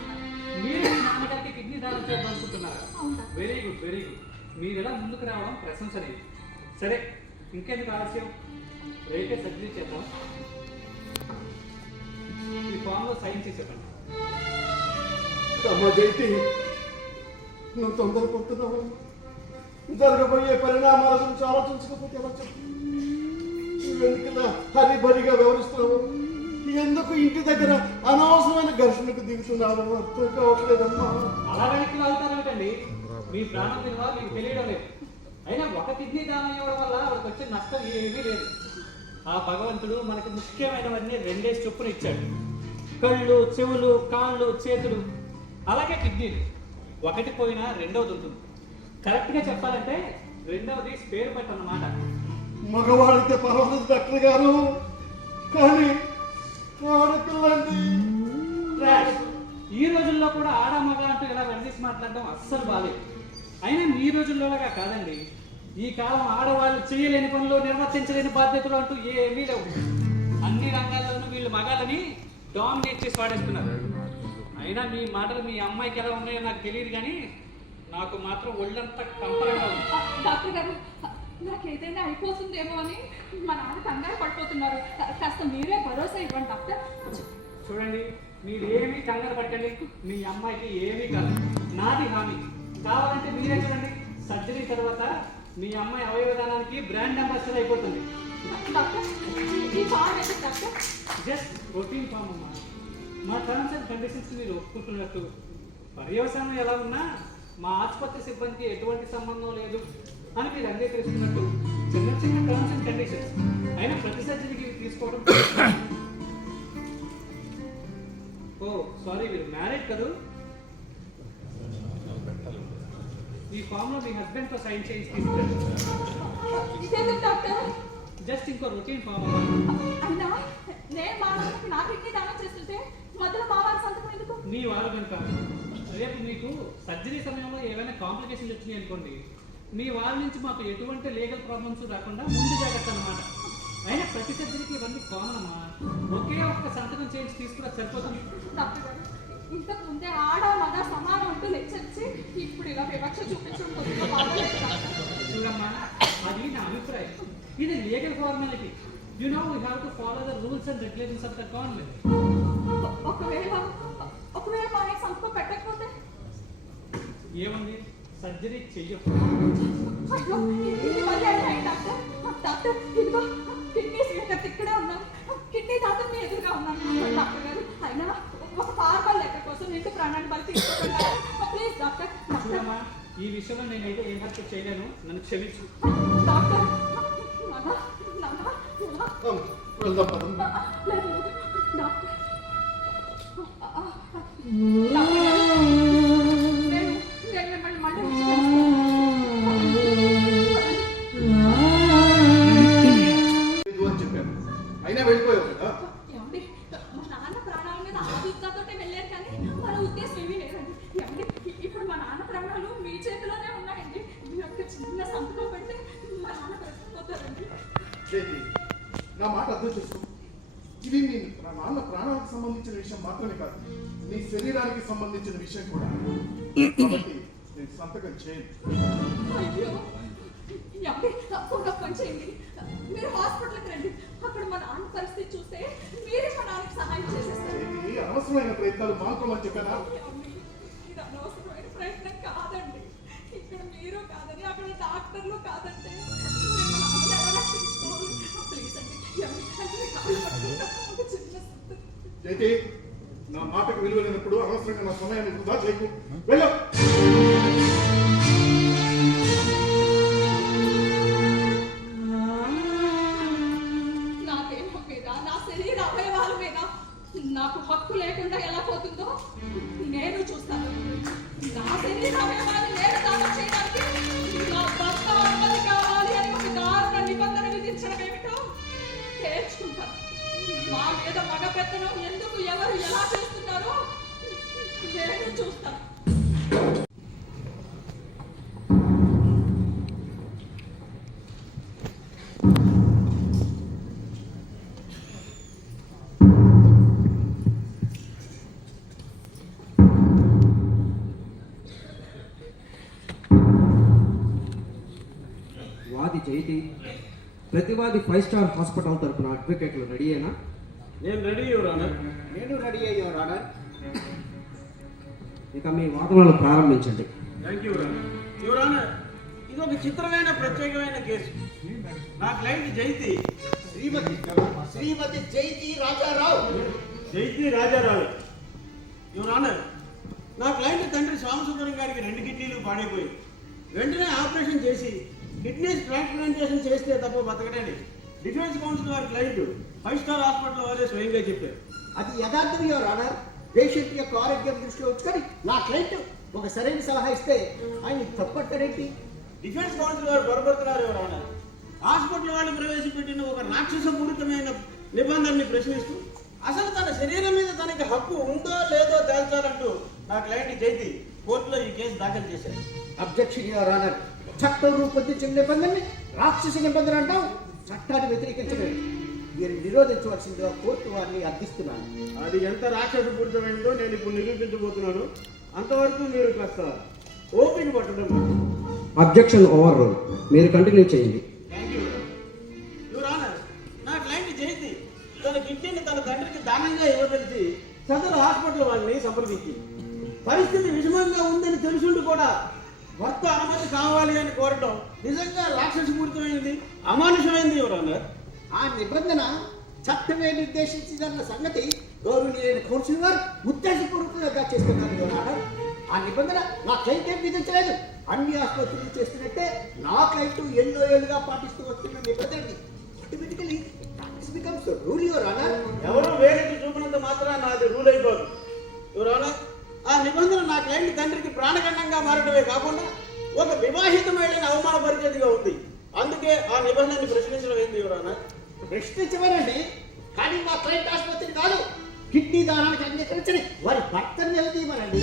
మీరు మీ నాన్నగారికి కిడ్నీ దానం చేయాలనుకుంటున్నారా? అవునా? Very good, very good. మీరు ఎలా ముందుకు రావడం ప్రశంసనీయం. సరే, ఇంకెందుకు ఆలస్యం, రేపే సర్జరీ చేద్దాం. ఈ ఫామ్లో సైన్ చేసేపండి. అమ్మా జైతి, నువ్వు తొందరపడుతున్నావు. జరగబోయే పరిణామాల గురించి ఆలోచించకపోతే ఎలా చెప్పు? నువ్వెందుకు ఇలా హరిబరిగా వ్యవహరిస్తున్నావు? ఎందుకు ఇంటి దగ్గర అనవసరమైన ఘర్షణకు దిగుతున్నావు? అర్థం కావట్లేదమ్మా. అలా వెనక్కి అవుతారేమిటండి? మీ ప్రాణం విలువ మీకు తెలియడం లేదు. అయినా ఒక కిడ్నీ దానం ఇవ్వడం వల్ల వాళ్ళకి వచ్చే నష్టం ఏమీ లేదు. ఆ భగవంతుడు మనకి ముఖ్యమైనవన్నీ 2 చొప్పున ఇచ్చాడు. కళ్ళు, చెవులు, కాళ్ళు, చేతులు, అలాగే కిడ్నీలు. ఒకటి పోయినా రెండవది ఉంటుంది. కరెక్ట్గా చెప్పాలంటే రెండవది స్పేర్ పట్టు అన్నమాట. మగవాడితే పర్వాలేదు డాక్టర్ గారు, కానీ ఆడపిల్లండి. ట్రాష్. ఈ రోజుల్లో కూడా ఆడ మగ అంటూ ఇలా వెనదీసి మాట్లాడడం అస్సలు బాలేదు. అయినా ఈ రోజుల్లోలాగా కాదండి. ఈ కాలం ఆడవాళ్ళు చేయలేని పనులు, నిర్వర్తించలేని బాధ్యతలు అంటూ ఏమీ లేవు. అన్ని రంగాల్లోనూ వీళ్ళు మగాలని డామినేట్ చేసి వాడేస్తున్నారు. అయినా మీ మాటలు మీ అమ్మాయికి ఎలా ఉన్నాయో నాకు తెలియదు, కానీ నాకు మాత్రం ఒళ్ళంతా కంపరంగా ఉంది. డాక్టర్ గారు, నాకు ఏదైనా అయిపోతుందేమో అని మా నాన్న కంగారు పడిపోతున్నారు. కాస్త మీరే భరోసా ఇవ్వండి డాక్టర్. చూడండి, మీరేమీ కంగారు పట్టండి. మీ అమ్మాయికి ఏమీ కాదు, నాది హామీ. కావాలంటే మీరే చూడండి, సర్జరీ తర్వాత మీ అమ్మాయి అవయవదానానికి బ్రాండ్ అంబాసిడర్ అయిపోతుంది. డాక్టర్, ఈ ఫామ్ ఏంటి డాక్టర్? జస్ట్ రొటీన్ ఫామ్ అమ్మా. మా టర్మ్స్ అండ్ కండిషన్స్ మీరు ఒప్పుకుంటున్నట్టు పర్యవసానం ఎలా ఉన్నా మా ఆసుపత్రి సిబ్బందికి ఎటువంటి సంబంధం లేదు అని మీరు అంగీకరిస్తున్నట్టు చిన్న చిన్న టర్మ్స్ అండ్ కండిషన్స్. అయినా ప్రతి సర్జరీకి తీసుకోవడం. ఓ సారీ, మీరు మ్యారేడ్ కదా? ఈ ఫామ్లో మీ హస్బెండ్తో సైన్ చేయించి తీసుకుంటారు. ఇదేంటి డాక్టర్? జస్ట్ ఇంకో రొటీన్ ఫామ్ అమ్మా. అయినా నేను మా నాన్నకి నా కిడ్నీ దానం చేస్తుంటే మొదలు మా వారి సంతకం ఎందుకు? మీ వారు కనుక రేపు మీకు సర్జరీ సమయంలో ఏమైనా కాంప్లికేషన్స్ వచ్చినాయి అనుకోండి, మీ వారి నుంచి మాకు ఎటువంటి లీగల్ ప్రాబ్లమ్స్ రాకుండా ముందు జాగ్రత్త అన్నమాట. అయినా ప్రతి సర్జరీకి ఇవన్నీ కామన్ అమ్మా. ఒకే ఒక్క సంతకం చేయించి తీసుకురా సరిపోతుంది. డాక్టర్ గారు, ఇంతకు ముందే ఆడ మగ సమానం అంటూ లెక్చర్చి ఇప్పుడు ఇలా వివక్ష చూపించడం కొద్దిగా బాగాలేదు డాక్టర్. చూడమ్మా, అది నా అభిప్రాయం. ఇది legal formality. You know we have to follow the rules and regulations of the government. ఒకవేళ మా ఆయన సంతకం పెట్టకపోతే? ఏముంది, సర్జరీ చెయ్యకు. అయ్యో, ఇది మళ్ళీ అయింది డాక్టర్. డాక్టర్, ఇదిగో కిడ్నీ స్వీకర్త ఇక్కడే ఉన్నాను. కిడ్నీ దాత మీ ఎదురుగా ఉన్నాను. డాక్టర్ గారు, అయినా ఒక ఫార్మల్ లెక్క కోసం ఇంటి ప్రాణాన్ని బలి తీసుకోకుండా ప్లీజ్ డాక్టర్. చూడమ్మా, ఈ విషయంలో నేనైతే ఏం హత్య చేయలేను, నన్ను క్షమించు. డాక్టర్, వెళ్దాం పదం. లేదు డాక్టర్. నేను మిమ్మల్ని మళ్ళీ లేదు అని చెప్పాను, అయినా వెళ్ళిపోయావు కదా. ఏమండి, మా నాన్న ప్రాణాల మీద ఆదుర్తతోటే వెళ్ళారు, కానీ మన ఉద్దేశం ఏమీ లేదండి. ఏమండి, ఇప్పుడు మా నాన్న ప్రాణాలు మీ చేతిలోనే ఉన్నాయండి. మీరు ఒక చిన్న సంతకం పెడితే మా నాన్న బ్రతికిపోతారండి. చేతి, నా మాట అర్థం చేసుకో. ఇది మీ నాన్న ప్రాణాలకు సంబంధించిన విషయం మాత్రమే కాదు, నీ శరీరానికి సంబంధించిన విషయం కూడా. కాబట్టి నేను సంతకం చేయను. అయ్యో, ఏమండి, ఒక పని చేయండి. మీరు హాస్పిటల్కి రండి. అక్కడ మా నాన్న పరిస్థితి చూస్తే మీరే మా నాన్నకి సహాయం చేసేస్తారు. ఇది అనవసరమైన ప్రయత్నాలు మానుకోమని చెప్పానా? ఏమండి, ఇది అనవసరమైన అయితే నా మాటకు విలువ లేనప్పుడు అనవసరంగా నా సమయాన్ని వృధా చేయకు. వెళ్ళు. నా దేహం మీద నా శరీర అవయవాల మీద నాకు హక్కు లేకుండా ఎలా పోతుందో నేను చూస్తాను. నా శరీర అవయవాలు నేను దానం చేయడానికి నా భర్త అనుమతి కావాలి అని ఒక దారుణ నిబంధన విధించడం ఏమిటో తేల్చుకుంటాను. మా మీద మగ పెత్తనం ఎందుకు ఎవరు ఎలా చేస్తున్నారో నేను చూస్తాను. వాది జైతి ప్రతివాది 5 స్టార్ హాస్పిటల్ తరపున అడ్వకేట్లు రెడీ అయినా? నేను రెడీ యువర్ ఆనర్. నేను రెడీ అయ్యాను ఆర్డర్. ఇక మీ వాదనలు ప్రారంభించండి. Thank you your honour. ఇది ఒక చిత్రమైన ప్రత్యేకమైన కేసు. నా client Jaiti Shrimati Jaiti Rajarao. Jaiti Rajarao. Your honour, నా క్లయింట్ తండ్రి సోమసుందరం గారికి 2 కిడ్నీలు పాడైపోయి వెంటనే ఆపరేషన్ చేసి కిడ్నీస్ ట్రాన్స్ప్లాంటేషన్ చేస్తే తప్ప బతకడని డిఫెన్స్ కౌన్సిల్ వారి క్లయింట్ 5 స్టార్ హాస్పిటల్ వారే స్వయంగా చెప్పారు. అది యథార్థం యువర్ ఆనర్. పేషెంట్ యొక్క ఆరోగ్యం దృష్టిలో ఉంచుకొని నా క్లయింట్ ఒక సరైన సలహా ఇస్తే ఆయన తప్పట్టడేంటి? డిఫెన్స్ కౌన్సిల్ వారు పొరపడుతున్నారు యువర్ ఆనర్. హాస్పిటల్ వాళ్ళు ప్రవేశపెట్టిన ఒక రాక్షసపూరితమైన నిబంధనని ప్రశ్నిస్తూ అసలు తన శరీరం మీద తనకి హక్కు ఉందో లేదో తేల్చాలంటూ నా క్లయింట్ జైతి కోర్టులో ఈ కేసు దాఖలు చేశారు. Objection your honour. చట్టం రూపొందించిన నిబంధనని రాక్షస నిబంధన అంటాం. చట్టాన్ని వ్యతిరేకించలేదు. మీరు నిరోధించవలసిందిగా కోర్టు వారిని అర్థిస్తున్నాను. అది ఎంత రాక్షసపూరితమైందో నేను ఇప్పుడు నిరూపించబోతున్నాను. అంతవరకు మీరు కాస్త ఓపిక పట్టడం. Objection over rule. మీరు కంటిన్యూ చేయండి. Thank you your honour. నా క్లయింట్ జైతి తన కిడ్నీని తన తండ్రికి దానంగా ఇవ్వదలిచి సదరు హాస్పిటల్ వాళ్ళని సంప్రదించి పరిస్థితి విషమంగా ఉందని తెలుసుండి కూడా భర్త అనుమతి కావాలి అని కోరటం నిజంగా రాక్షసపూరితమైనది, అమానుషమైంది యువర్ ఆనర్. ఆ నిబంధన చట్టమే నిర్దేశించిందన్న సంగతి గౌరవనీయులైన కౌన్సిల్ వారు ఉద్దేశపూర్వకంగా చేస్తున్నారు యువర్ ఆనర్. ఆ నిబంధన నా క్లయింట్ ఏం విధించలేదు. అన్ని ఆసుపత్రులు చేస్తున్నట్టే నా క్లయింట్ ఎన్నో ఏళ్ళుగా పాటిస్తూ వస్తున్న నిబంధనని automatically practice becomes rule your honour. ఎవరు వేలెత్తి చూపినంత మాత్రం నాది రూల్ అయిపోదు యువర్ ఆనర్. ఆ నిబంధన నా క్లయింట్ తండ్రికి ప్రాణగండంగా మారడమే కాకుండా ఒక వివాహిత మహిళని అవమానపరిచేదిగా ఉంది. అందుకే ఆ నిబంధనని ప్రశ్నించడం ఏంది యువర్ ఆనర్. ప్రశ్నించమనండి, కానీ మా క్లయింట్ ఆసుపత్రి కాదు. కిడ్నీ దానానికి అంగీకరించని వారి భర్తను నిలదీయమనండి,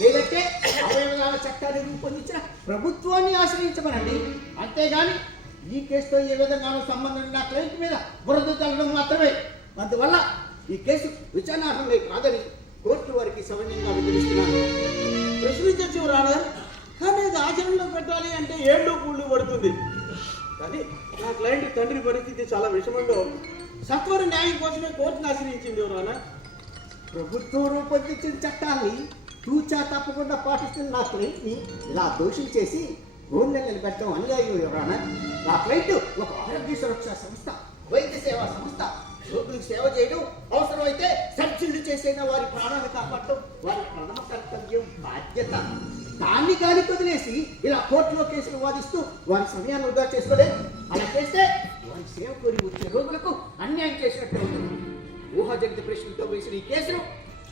లేదంటే అవయవాల చట్టాన్ని రూపొందించిన ప్రభుత్వాన్ని ఆశ్రయించమనండి. అంతేగాని ఈ కేసుతో ఏ విధంగానూ సంబంధం నా క్లయింట్ మీద బురద చల్లడం మాత్రమే. అందువల్ల ఈ కేసు విచారణార్హమే కాదని కోర్టు వారికి సవన్యంగా వివరిస్తున్నాను. ప్రశ్నించచ్చు యువర్ ఆనర్, కానీ అది ఆచరణలో పెట్టాలి అంటే ఏళ్ళు పూళ్ళు పడుతుంది. కానీ నా క్లయింట్ తండ్రి పరిస్థితి చాలా విషమంగా ఉంది. సత్వర న్యాయం కోసమే కోర్టును ఆశ్రయించింది యువర్ ఆనర్. ప్రభుత్వం రూపొందించిన చట్టాన్ని తూచా తప్పకుండా పాటిస్తున్న నా క్లయింట్ని ఇలా దోషం చేసి గోర్నె నిలబెట్టడం అన్యాయం యువర్ ఆనర్. నా క్లయింట్ ఒక ఆరోగ్య సురక్షా సంస్థ, వైద్య సేవా సంస్థ. రోగులకు సేవ చేయడం, అవసరమైతే సర్జరీలు చేసైనా వారి ప్రాణాలు కాపాడటం వారి ప్రథమ కర్తవ్యం, బాధ్యత. దాన్ని గాలి వదిలేసి ఇలా కోర్టులో కేసులు వాదిస్తూ వారి సమయాన్ని వృధా చేసుకోలేదు. అలా చేస్తే వారి సేవ కోరి వచ్చే రోగులకు అన్యాయం చేసినట్టు ఉంటుంది. ఊహాజనిత ప్రశ్నలతో వేసిన ఈ కేసును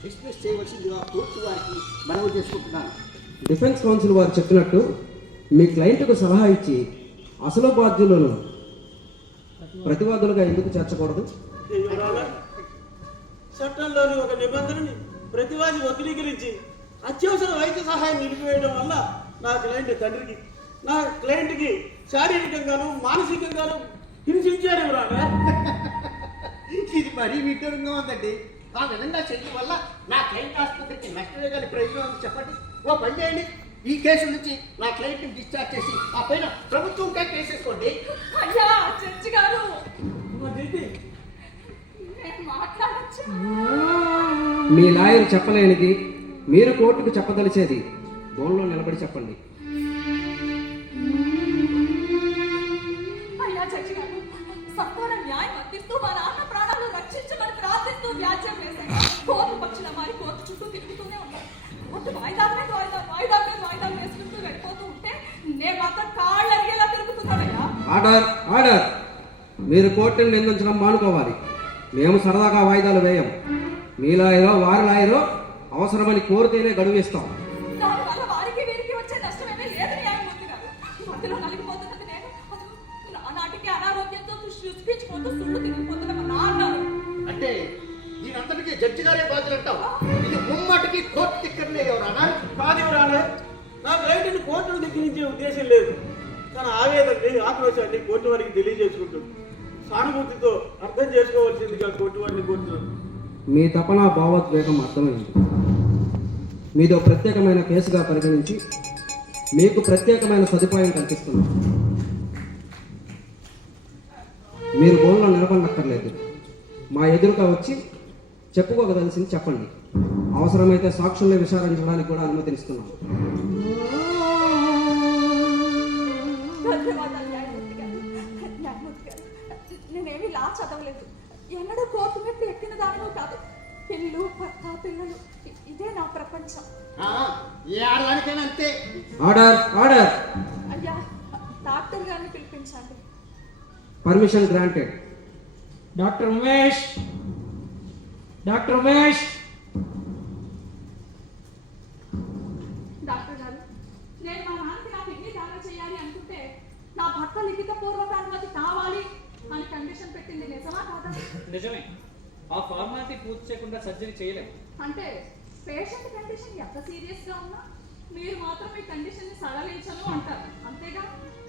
డిస్మిస్ చేయవలసిందిగా కోర్టు వారికి మనవి చేసుకుంటున్నాను. డిఫెన్స్ కౌన్సిల్ వారు చెప్పినట్టు మీ క్లయింట్కు సలహా ఇచ్చి అసలు బాధ్యులను ప్రతివాదులుగా ఎందుకు చేర్చకూడదు? యువర్ ఆనర్, చట్టంలోని ఒక నిబంధనని ప్రతివాది వక్రీకరించి అత్యవసర వైద్య సహాయం నిలిపివేయడం వల్ల నా క్లయింట్కి శారీరకంగాను మానసికంగాను హింసించారు యువర్ ఆనర్. ఇది మరీ విడ్డూరంగా ఉందండి. ఆ విధంగా చేయడం వల్ల నా క్లయింట్ ఆసుపత్రికి నష్టమే కానీ ప్రయోజనం చెప్పండి. ఓ పని చేయండి, ఈ కేసు నుంచి నా క్లయింట్ని డిశ్చార్జ్ చేసి ఆ పైన ప్రభుత్వంకే కేసేసుకోండి. అయ్యా జడ్జి గారు, నేను మాట్లాడచ్చు. మీ లాయర్ చెప్పలేనిది మీరు కోర్టుకు చెప్పదలిచేది బోన్లో నిలబడి చెప్పండి. అయ్యా జడ్జి గారు, సత్వర న్యాయం అందిస్తూ మా నాన్న ప్రాణాలు రక్షించమని ప్రార్థిస్తూ వ్యాజ్యం వేశాను. కోర్టు పక్షుల మారి కోర్టు చుట్టూ తిరుగుతూనే ఉన్నారు. కోర్టు వాయిదాలు వేసుకుంటూ వెళ్ళిపోతూ ఉంటే నేను మాత్రం కాళ్ళు అడిగేలా తిరుగుతున్నాడయ్యా. Order order. మీరు కోర్టుని నిందించడం మానుకోవాలి. మేము సరదాగా వాయిదాలు వేయం. మీ లాయరో వారి లాయరో అవసరమని కోరితేనే గడువు ఇస్తాం. దానివల్ల వారికి వీరికి వచ్చే నష్టమేమీ లేదు న్యాయమూర్తి గారు. మధ్యలో నలిగిపోతున్నది నేను. నాటికి అనారోగ్యంతో సృష్టించుకుంటూ సుళ్ళు తిరిగిపోతున్న మా నాన్న. అంటే దీనంతటికీ జడ్జి గారే బాధ్యులు అంటావు. ఇది ముమ్మటికి కోర్టు దిక్కర్లే ఎవరన్నా కాదు రాలే. నా క్లయింట్ని కోర్టును దిక్కించే ఉద్దేశం లేదు. తన ఆవేదనని ఆక్రోశాన్ని కోర్టు వారికి తెలియజేసుకుంటుంది. సానుభూతితో అర్థం చేసుకోవాల్సిందిగా కోర్టు వారిని కోరుతున్నాను. మీ తపన భావోద్వేగం అర్థమైంది. మీదో ప్రత్యేకమైన కేసుగా పరిగణించి మీకు ప్రత్యేకమైన సదుపాయం కల్పిస్తున్నాం. మీరు గోల్లో నిలబడక్కర్లేదు. మా ఎదురుగా వచ్చి చెప్పుకోగలసింది చెప్పండి. అవసరమైతే సాక్షుల్ని విచారించడానికి కూడా అనుమతిస్తున్నాం. ధన్యవాదాలు న్యాయమూర్తి గారు. నేనేమి లా చదవలేదు. ఎన్నడూ కోర్టు మెట్లు ఎక్కిన దానిలో కాదు. ఇల్లు భర్త పిల్లలు ఇదే నా ప్రపంచం. ఏ ఆడదానికైనా అంతే. Order order. అయ్యా, డాక్టర్ గారిని పిలిపించండి. Permission granted. Doctor Umesh, doctor Umesh. Doctor గారు, నేను మా నాన్నకి నా కిడ్నీ దానం చేయాలి అనుకుంటే నా భర్త లిఖిత పూర్వక అనుమతి కావాలి అని కండిషన్ పెట్టింది నిజమా కాదా? నిజమే. ఆ ఫార్మాలిటీ పూర్తి చేయకుండా సర్జరీ చేయలేము. అంటే పేషెంట్ కండిషన్ ఎంత సీరియస్ గా ఉన్నా మీరు మాత్రం మీ కండిషన్ ని సడలించను అంటారు, అంతేగా?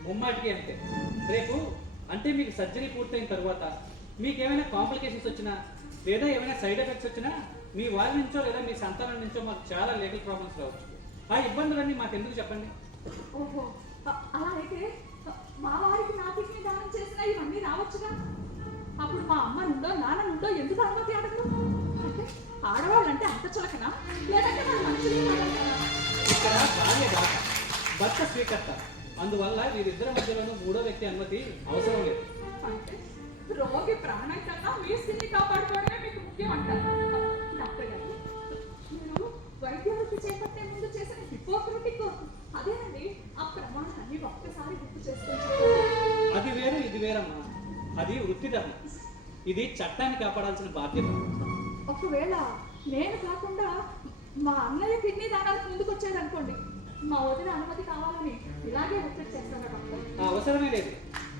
ముమ్మాటికి అంతే. రేపు అంటే మీకు సర్జరీ పూర్తయిన తర్వాత మీకు ఏమైనా కాంప్లికేషన్స్ వచ్చినా లేదా ఏమైనా సైడ్ ఎఫెక్ట్స్ వచ్చినా మీ వారి నుంచో లేదా మీ సంతానం నుంచో మాకు చాలా లీగల్ ప్రాబ్లమ్స్ రావచ్చు. ఆ ఇబ్బందులన్నీ మాకు ఎందుకు చెప్పండి. ఓహో, అలా అయితే మా వారికి నా కిడ్నీ దానం చేసినా ఇవన్నీ రావచ్చుగా. అప్పుడు మా అమ్మ నుండో నాన్న నుండో ఎందుకు అనుమతి అడగరు? అంటే ఆడవాళ్ళంటే అంత చులకనా, లేదంటే మన మనుషులు ఇక్కడ భార్య దాత, భర్త స్వీకర్త. అందువల్ల వీరిద్దరి మధ్యలోనూ మూడో వ్యక్తి అనుమతి అవసరం లేదు. అంటే రోగి ప్రాణం కన్నా మీ స్థితిని కాపాడుకోవడమే మీకు ముఖ్యం అంటారు. డాక్టర్ గారు, మీరు వైద్యులకి చేపట్టే ముందు చేసిన హిపోక్రటిక్ అదేనండి, ఆ ప్రమాణాన్ని ఒక్కసారి గుర్తు చేసుకొని. అది వేరు ఇది వేరమ్మా. అది వృత్తి ధర్మం, ఇది చట్టాన్ని కాపాడాల్సిన బాధ్యత. ఒకవేళ నేను కాకుండా మా అన్నయ్య కిడ్నీ దానాలకు ముందుకు వచ్చాడు అనుకోండి, మా వదిన అనుమతి కావాలని ఇలాగే ఒత్తిడి చేస్తాను డాక్టర్. ఆ అవసరమే లేదు.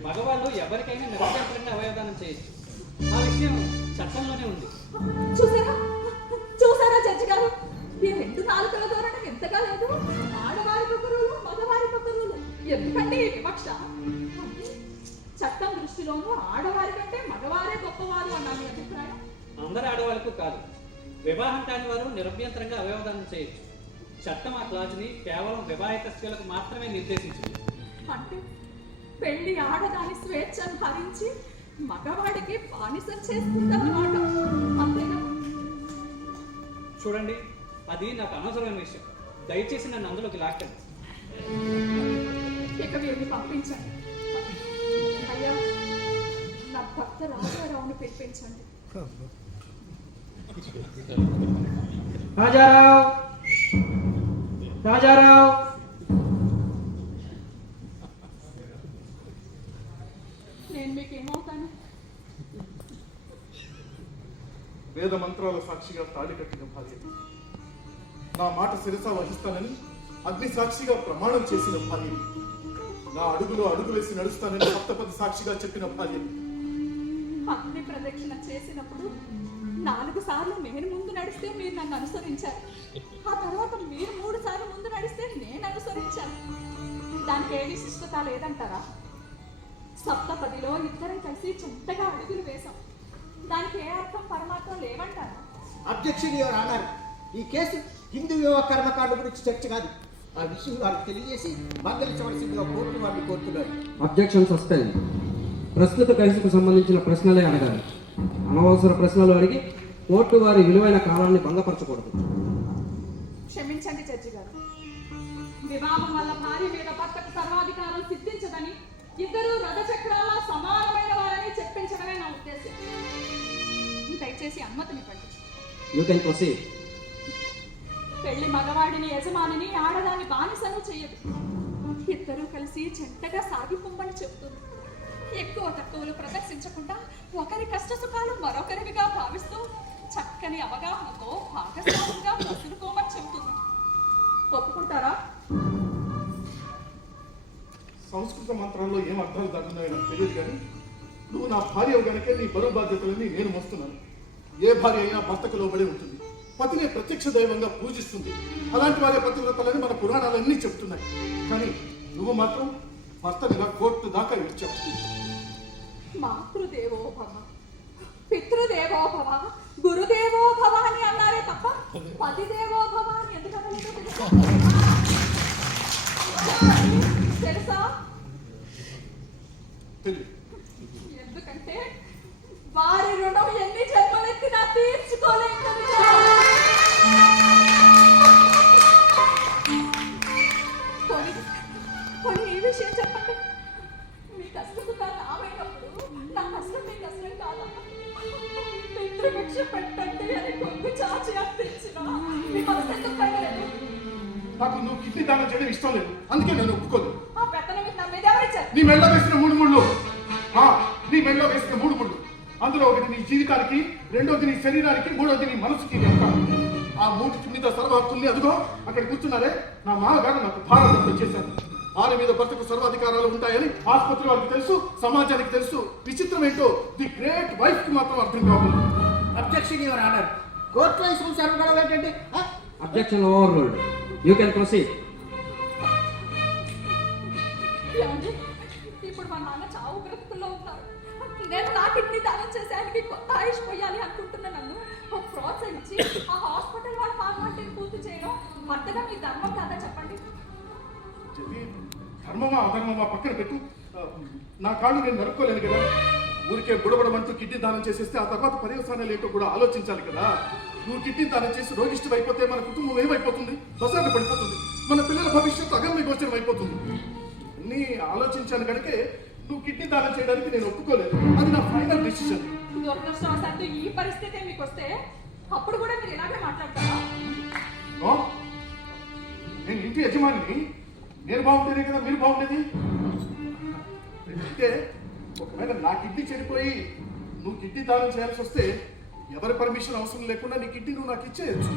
మగవాళ్ళు ఎవరికైనా నిరభ్యంతరంగా అవయవదానం చేయొచ్చు. ఆ విషయం చట్టంలోనే ఉంది. చూసారా జడ్జి గారు, ఈ రెండు నాలుకల ధోరణి ఎంతగా లేదు. ఆడవారి కుక్కరులు మగవారి కుక్కరులు ఎందుకంటే ఈ వివక్ష. చట్టం దృష్టిలోనూ ఆడవారి కంటే మగవారే గొప్పవారు అన్న మీ అభిప్రాయం? అందరు ఆడవాళ్ళకు కాదు, వివాహం కాని వారు నిరభ్యంతరంగా అవయవదానం చేయొచ్చు. చట్టం ఆ క్లాజ్ని కేవలం వివాహిత స్త్రీలకు మాత్రమే నిర్దేశించింది. అంటే పెళ్లి ఆడదాని స్వేచ్ఛను హరించి మగవాడికి బానిసం చేస్తుందన్నమాట, అంతేనా? చూడండి, అది నాకు అనవసరమైన విషయం. దయచేసి నన్ను అందులోకి లాక్కండి. ఇక వీరిని పంపించండి. అయ్యా, నా భర్త రాజారావుని పిలిపించండి. రాజారావు, రాజారావు. నేను మీకేమవుతాను? వేద మంత్రాల సాక్షిగా తాళి కట్టిన భార్య, నా మాట శిరస వహిస్తానని అగ్ని సాక్షిగా ప్రమాణం చేసిన భార్య, నా అడుగులో అడుగులేసి నడుస్తానని సప్తపది సాక్షిగా చెప్పిన భార్య. అగ్ని ప్రదక్షిణ చేసినప్పుడు 4 సార్లు నేను ముందు నడిస్తే మీరు నన్ను అనుసరించారు. ఆ తర్వాత మీరు 3 సార్లు ముందు నడిస్తే నేను అనుసరించాను. దానికి ఏ విశిష్టత లేదంటారా? సప్తపదిలో ఇద్దరం కలిసి చెంతగా అడుగులు వేశాం. దానికి ఏ అర్థం పరమాత్మ లేవంటారా? Objection your honour. ఈ కేసు హిందూ వివాహ కర్మకాండ గురించి చర్చ కాదు. ఆ విషయం వారికి తెలియజేసి మందలించవలసిందిగా కోర్టు వారిని కోరుతున్నారు. Objection sustain. ప్రస్తుత కేసుకు సంబంధించిన ప్రశ్నలే అడగాలి. అనవసర ప్రశ్నలు అడిగి కోర్టు వారి విలువైన కాలాన్ని భంగపరచకూడదు. క్షమించండి జడ్జి గారు, వివాహం వల్ల భార్య మీద భర్తకు సర్వాధికారం సిద్ధించదని, ఇద్దరు రథచక్రాల సమానమైన వారని చెప్పించడమే నా ఉద్దేశం. దయచేసి అనుమతినివ్వండి. You can proceed. పెళ్లి మగవాడిని యజమానిని ఆడదాన్ని బానిసను చెయ్యదు. ఇద్దరూ కలిసి జంటగా సాగిపోమని చెబుతుంది. ఎక్కువ తక్కువలు ప్రదర్శించకుండా ఒకరి కష్ట సుఖాలు మరొకరివిగా భావిస్తూ చక్కని అవగాహనతో భాగస్వాముగా మసులుకోమని చెబుతుంది. ఒప్పుకుంటారా? సంస్కృత మంత్రాల్లో ఏం అర్థాలు దాగున్నాయో నాకు తెలియదు, కానీ నువ్వు నా భార్య గనకే నీ బరువు బాధ్యతలని నేను మోస్తున్నాను. ఏ భార్య అయినా భర్తకు లోబడి ఉంటుంది, పతిని ప్రత్యక్ష దైవంగా పూజిస్తుంది. అలాంటి వారి పతివ్రతలని మన పురాణాలన్నీ చెప్తున్నాయి. కానీ నువ్వు మాత్రం భర్తనిగా కోర్టు దాకా ఇచ్చావు. మాతృదేవో భవ, పితృదేవో భవ, గురుదేవో భవ అని అన్నారే తప్ప పతిదేవో భవ అని ఎందుకు అనలేదు? తెలుసా? తెలియదు. ఎందుకంటే వారి రుణం ఎన్ని జన్మలెత్తినా తీర్చుకోలేం కనుక. కొన్ని ఈ విషయం చెప్పండి. మీ కష్టం నామైనప్పుడు నా కష్టం మీ కష్టం కాదా? పితృభిక్ష పెట్టండి అని కొంగు చాచి అర్పించిన మీ మనసు ఎందుకు కలగలేదు? నాకు నువ్వు కిడ్నీ దానం చేయడం ఇష్టం లేదు, అందుకే నేను ఒప్పుకోలేదు. ఆ పెత్తనం మీకు నా మీద ఎవరిచ్చారు? నీ మెళ్ళ వేసిన 3 ముళ్ళు. నీ మెళ్ళ వేసిన 3 ముళ్ళు. అందులో ఒకటి నీ జీవితానికి, రెండోది నీ శరీరానికి, మూడోది నీ మనసుకి వెళ్తాను. ఆ 3 మీద సర్వహక్కుల్ని అదిగో అక్కడ కూర్చున్నారే నా మామగారు నాకు భారత చేశారు. వారి మీద భర్తకు సర్వాధికారాలు ఉంటాయని ఆసుపత్రి వాళ్ళకి తెలుసు, సమాజానికి తెలుసు. విచిత్రం ఏంటో ది గ్రేట్ వైఫ్ కి మాత్రం అర్థం కావాలి. Objection your honour. కోర్టులో ఈ సంసారం గొడవ ఏంటంటే objection over ruled. You can proceed. ఏమండి? ఇప్పుడు మా నాన్న చావు బ్రతుకుల్లో ఉన్నారు. నేను నా కిడ్నీ దానం చేసేందుకు కొత్త ఆయుష్ పోయాలి అనుకుంటున్న నన్ను ప్రోత్సహించి ఆ హాస్పిటల్ వాళ్ళ ఫార్మాలిటీని పూర్తి చేయడం భర్తగా మీ ధర్మం కాదా చెప్పండి? ధర్మమా అధర్మమా పక్కన పెట్టు. నా కాళ్ళు నేను నరుక్కోలేను కదా. ఊరికే బుడబడమంటూ కిడ్నీ దానం చేసేస్తే ఆ తర్వాత పర్యవసానాలు ఏంటో కూడా ఆలోచించాలి కదా. నువ్వు కిడ్నీ దానం చేసి రోగిష్టి అయిపోతే మన కుటుంబం ఏమైపోతుంది? బసాన్ని పడిపోతుంది. మన పిల్లల భవిష్యత్తు అగమ్య గోచరం అయిపోతుంది. అన్నీ ఆలోచించాను కనుకే నువ్వు కిడ్నీ దానం చేయడానికి నేను ఒప్పుకోలేదు. అది నా ఫైనల్ డిసిషన్. దురదృష్టవశాత్తు ఈ పరిస్థితి మీకు వస్తే అప్పుడు కూడా మీరు ఇలాగే మాట్లాడతారా? నేను ఇంటి యజమానిని, నేను బాగుంటేనే కదా మీరు బాగుండేది. అంటే ఒకవేళ నా కిడ్నీ చెడిపోయి నువ్వు కిడ్నీ దానం చేయాల్సి వస్తే ఎవరి పర్మిషన్ అవసరం లేకుండా నీ కిడ్నీ నువ్వు నాకు ఇచ్చేయచ్చు.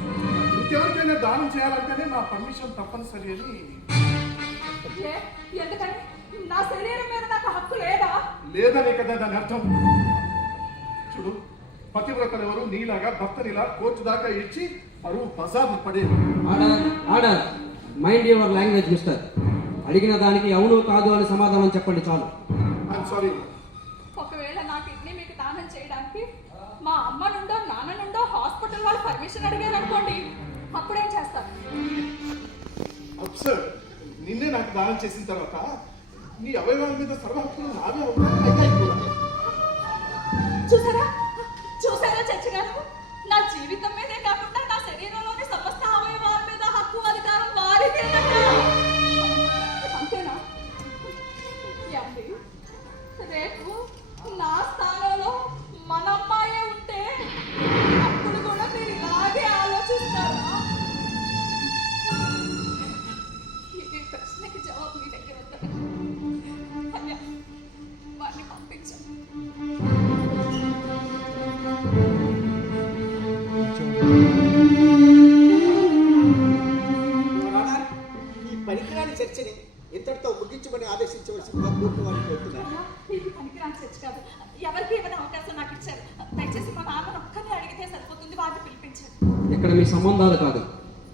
ఇంకెవరికైనా దానం చేయాలంటేనే నా పర్మిషన్ తప్పనిసరి అని. ఎందుకని? నా శరీరం మీద నాకు హక్కు లేదా? లేదనే కదా దాని అర్థం. చూడు, పతివ్రతలు ఎవరు నీలాగా భర్తనిలా కోర్టు దాకా ఇచ్చి పరువు బజార్ను పడేది. Order. Mind your language mister. అడిగిన దానికి అవును కాదు అని సమాధానం చెప్పండి చాలు. I'm sorry. ఒకవేళ నా కిడ్నీ మీకు దానం చేయడానికి మా అమ్మ నుండో నాన్న నుండో హాస్పిటల్ వాళ్ళు పర్మిషన్ అడిగారు అనుకోండి, అప్పుడేం చేస్తారు? అబ్సర్డ్. నిన్నే నాకు దానం చేసిన తర్వాత నీ అవయవాల మీద సర్వహక్కులు నావే ఉన్నాయి. చూసారా చూసారా చర్చి గారు, నా జీవితం మీదే కాకుండా నా శరీరంలోని సమస్త అవయవాల మీద హక్కు అధికారం వారిదేనట. అంతేనా? ఏమండి, రేపు నా స్థానంలో మన అమ్మాయే ఉంటే అప్పుడు కూడా మీరు ఇలాగే ఆలోచిస్తారా? ఈ ప్రశ్నకి జవాబు మీ దగ్గర ఉందా? అయ్యా, వాడిని పంపించాను. ఈ పనికిరాని చర్చని ఇంతటితో ముగించమని ఆదేశించవలసిందిగా కోర్టు వారిని కోరుతున్నారు. ఇది పనికిరాని చర్చ కాదు. ఎవరికి ఏమైనా అవకాశం నాకు ఇచ్చారు. దయచేసి మా నాన్నను ఒక్కరిని అడిగితే సరిపోతుంది. వారిని పిలిపించారు. ఇక్కడ మీ సంబంధాలు కాదు,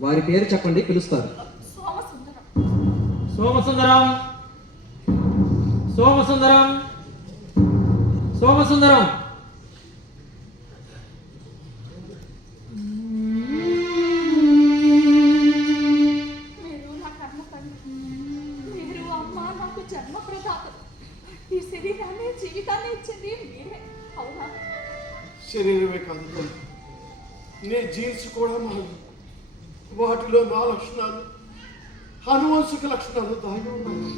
వారి పేరు చెప్పండి, పిలుస్తారు. సోమసుందరం. సోమసుందరం, సోమసుందరం, సోమసుందరం. మీరు నా కర్మ తండ్రి. మీరు అమ్మ నాకు జన్మ ప్రదాతలు. ఈ శరీరాన్ని జీవితాన్ని ఇచ్చింది మీరే, అవునా? శరీరమే కాదు, నీ జీన్స్ కూడా మాది. వాటిలో మా లక్షణాలు, అనువంశిక లక్షణాలు దాగి ఉన్నాయి.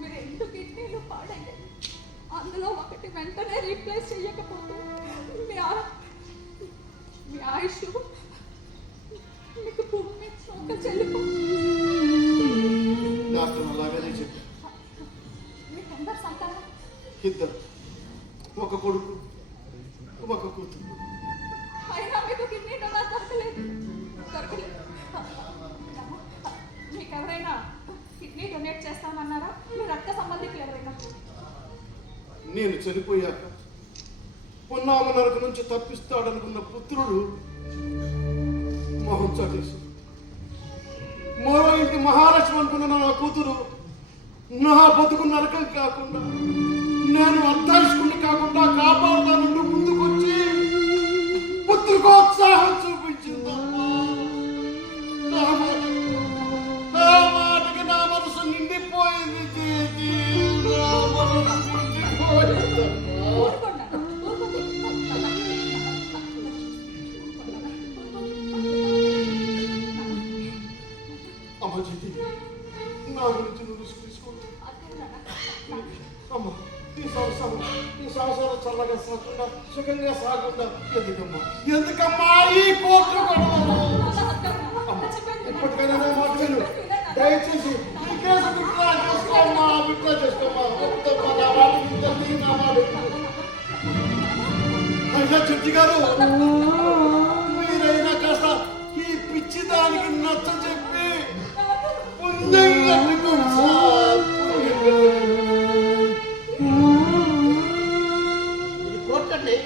మీరు 2 కిడ్నీలు పాడయ్యాయి. అందులో ఒకటి వెంటనే రీప్లేస్ చేయకపోతే మీ ఆయుష్ మీకు భూమి ఒక చెల్లిపో. డాక్టర్ అలాగనే చెప్పారు. మీకు అందరు సంతానం? ఇద్దరు, ఒక కొడుకు ఒక కూతురు. అయినా మీకు కిడ్నీ డొనేట్ దొరకలేదు. మీకు ఎవరైనా కిడ్నీ డొనేట్ చేస్తామన్నారా? మీ రక్త సంబంధికులు ఎవరైనా? నేను చనిపోయాక పున్నామ నరక నుంచి తప్పిస్తాడనుకున్న పుత్రుడు మోహన్ చాటేశ్వరు, మరో ఇంటి మహాలక్ష్మి అనుకున్న నా కూతురు నా బతుకు నరకం కాకుండా, నేను అర్ధాయుష్కుని కాకుండా కాపాడుతానంటూ ముందుకొచ్చి పుత్రికోత్సాహం చూపించిందమ్మా. నా మాటకి నా మనసు నిండిపోయింది చేతి, నా మనసు నిండిపోయిందమ్మా. అమ్మ చేతి, నా గురించి నువ్వు తీసుకోండి అమ్మ. ఈ సంవత్సరం చల్లగా సాకుండా సుఖంగా సాగుందా. ఎందుకమ్మా ఈ కోర్టు గొడవలు? ఇప్పటికైనా నా మాట విను. దయచేసి ఈ కేసు విత్డ్రా చేసుకోమ్మా, విత్డ్రా చేసుకోమ్మా. వద్దమ్మా, నా మాట వింటుంది, నా మాట అయినా జడ్జి గారు, మీరైనా కాస్త ఈ పిచ్చి దానికి నచ్చ చెప్పి పుణ్యం కట్టుకోండి సార్. ఇది కోర్టు అండి,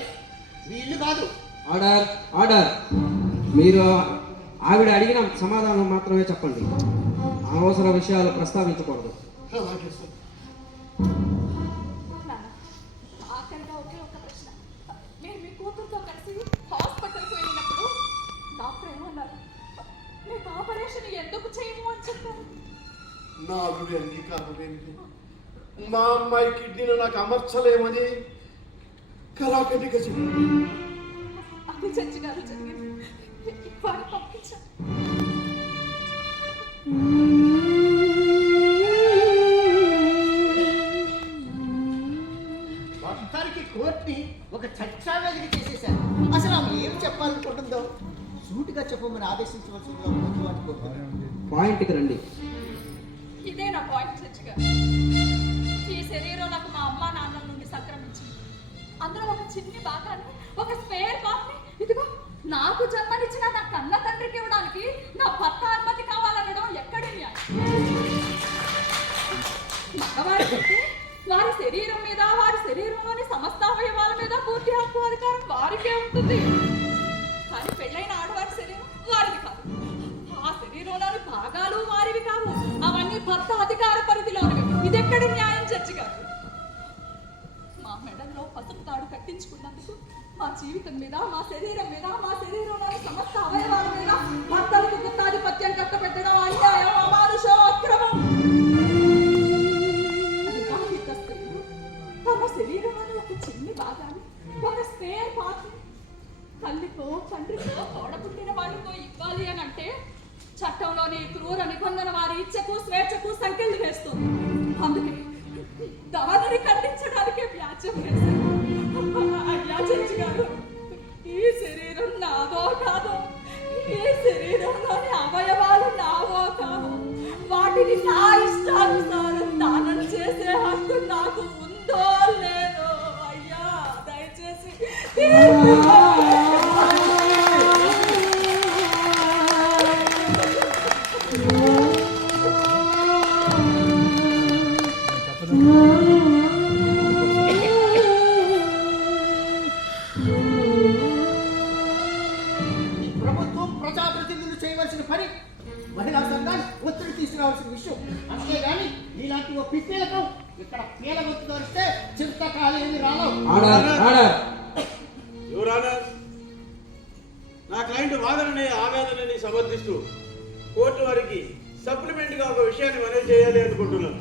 మీ ఇల్లు కాదు. Order, order. మీరు ఆవిడ అడిగిన సమాధానం మాత్రమే చెప్పండి. అనవసర విషయాలు ప్రస్తావించకూడదు. అలాగే సార్. ఆఖరిగా ఒకే ఒక ప్రశ్న. నేను మీ కూతురుతో కలిసి హాస్పిటల్కి వెళ్ళినప్పుడు డాక్టర్ ఏమన్నారు? మీకు ఆపరేషన్ ఎందుకు చేయము అని చెప్పారు. నా ఆవిడ అంగీకారం ఏమిటి? మా అమ్మాయి కిడ్నీలో నాకు అమర్చలేమని కరాఖండిగా చెప్పింది. అది చచ్చి గారు జరిగింది. వారిని పంపించారు. మొత్తానికి కోర్టుని ఒక చర్చావేదిక చేసేశారు. అసలు ఆమె ఏం చెప్పాలనుకుంటుందో సూటిగా చెప్పమని ఆదేశించవలసిందిగా ప్రభుత్వాన్ని కోరుతున్నాను. పాయింట్కి రండి. ఇదే నా పాయింట్ చచ్చి గారు. ఈ శరీరం నాకు మా అమ్మ నాన్నల నుండి సంక్రమించింది. అందులో ఒక చిన్ని భాగాన్ని, ఒక స్పేర్ పార్ట్ని ఇదిగో నాకు జన్మనిచ్చిన నా కన్న తండ్రికి ఇవ్వడానికి నా భర్త అనుమతి కావాలనడం ఎక్కడి న్యాయం? మగవారికి వారి శరీరం మీద, వారి శరీరంలోని సమస్త అవయవాల మీద పూర్తి హక్కు అధికారం వారికే ఉంటుంది. కానీ పెళ్ళైన ఆడవారి శరీరం వారిది కాదు. ఆ శరీరంలోని భాగాలు వారివి కావు. అవన్నీ భర్త అధికార పరిధిలోనివి. ఇదెక్కడి న్యాయం చర్చి గారు? మా మెడల్లో పసుపు తాడు కట్టించుకున్నందుకు మా జీవితం మీద, మా శరీరం మీద, మా శరీరంలోని సమస్త అవయవాల మీద భర్తలకు గుత్తాధిపత్యం కట్టబెట్టడం అన్యాయం, అమానుషం, అక్రమం. వివాహిత స్త్రీలు తమ శరీరంలోని ఒక చిన్ని భాగాన్ని, ఒక స్పేర్ పార్ట్ తల్లికో తండ్రికో తోడబుట్టిన వాళ్ళతో ఇవ్వాలి అని అంటే చట్టంలోని క్రూర నిబంధన వారి ఇచ్చకు స్వేచ్ఛకు సంకెళ్ళు వేస్తుంది. అందుకే దానిని ఖండించడానికే వ్యాజ్యం వేశారు. అయ్యా చర్చి గారు, ఈ శరీరం నాదో కాదు, ఈ శరీరంలోని అవయవాలు నావో కావు. వాటిని నా ఇష్టానుసారం దానం చేసే హక్కు నాకు ఉందో లేదో అయ్యా దయచేసి ప్రభుత్వం ప్రజాప్రతినిధులు చేయవలసిన పని, మహిళా సంఘాన్ని ఒత్తిడి తీసుకురావాల్సిన విషయం. అంతేగాని ఇలాంటి ఓ పిట్టేలకు ఇక్కడ పీలగొత్తు దొరికితే చింతకాలేమి రాలవు. Order, order. యువర్ ఆనర్, నా క్లయింట్ వాదనని ఆవేదనని సమర్థిస్తూ కోర్టు వారికి సప్లిమెంట్ గా ఒక విషయాన్ని మనవి చేయాలి అనుకుంటున్నాను.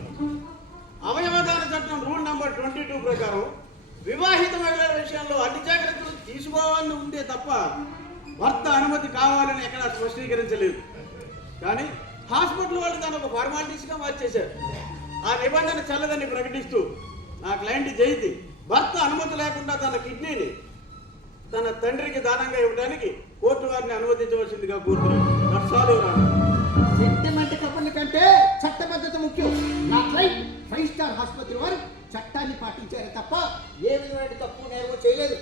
అవయవదాన చట్టం రూల్ నంబర్ 22 ప్రకారం వివాహిత మహిళల విషయంలో అన్ని జాగ్రత్తలు తీసుకోవాలని ఉందే తప్ప భర్త అనుమతి కావాలని ఎక్కడా స్పష్టీకరించలేదు. కానీ హాస్పిటల్ వాళ్ళు దాన్ని ఒక ఫార్మాలిటీస్గా మార్చేశారు. ఆ నిబంధన చల్లదని ప్రకటిస్తూ నా క్లయింట్ జయంతి భర్త అనుమతి లేకుండా తన కిడ్నీని తన తండ్రికి దానంగా ఇవ్వడానికి కోర్టు వారిని అనుమతించవలసిందిగా కోరుతున్నాను. That's all your honour. Sentiment కబుర్ల కంటే చట్టబద్ధత ముఖ్యం. నా క్లయింట్ 5 స్టార్ ఆసుపత్రి వారు చట్టాన్ని పాటించారు తప్ప ఏ విధమైన తప్పు నేరమో చేయలేదు.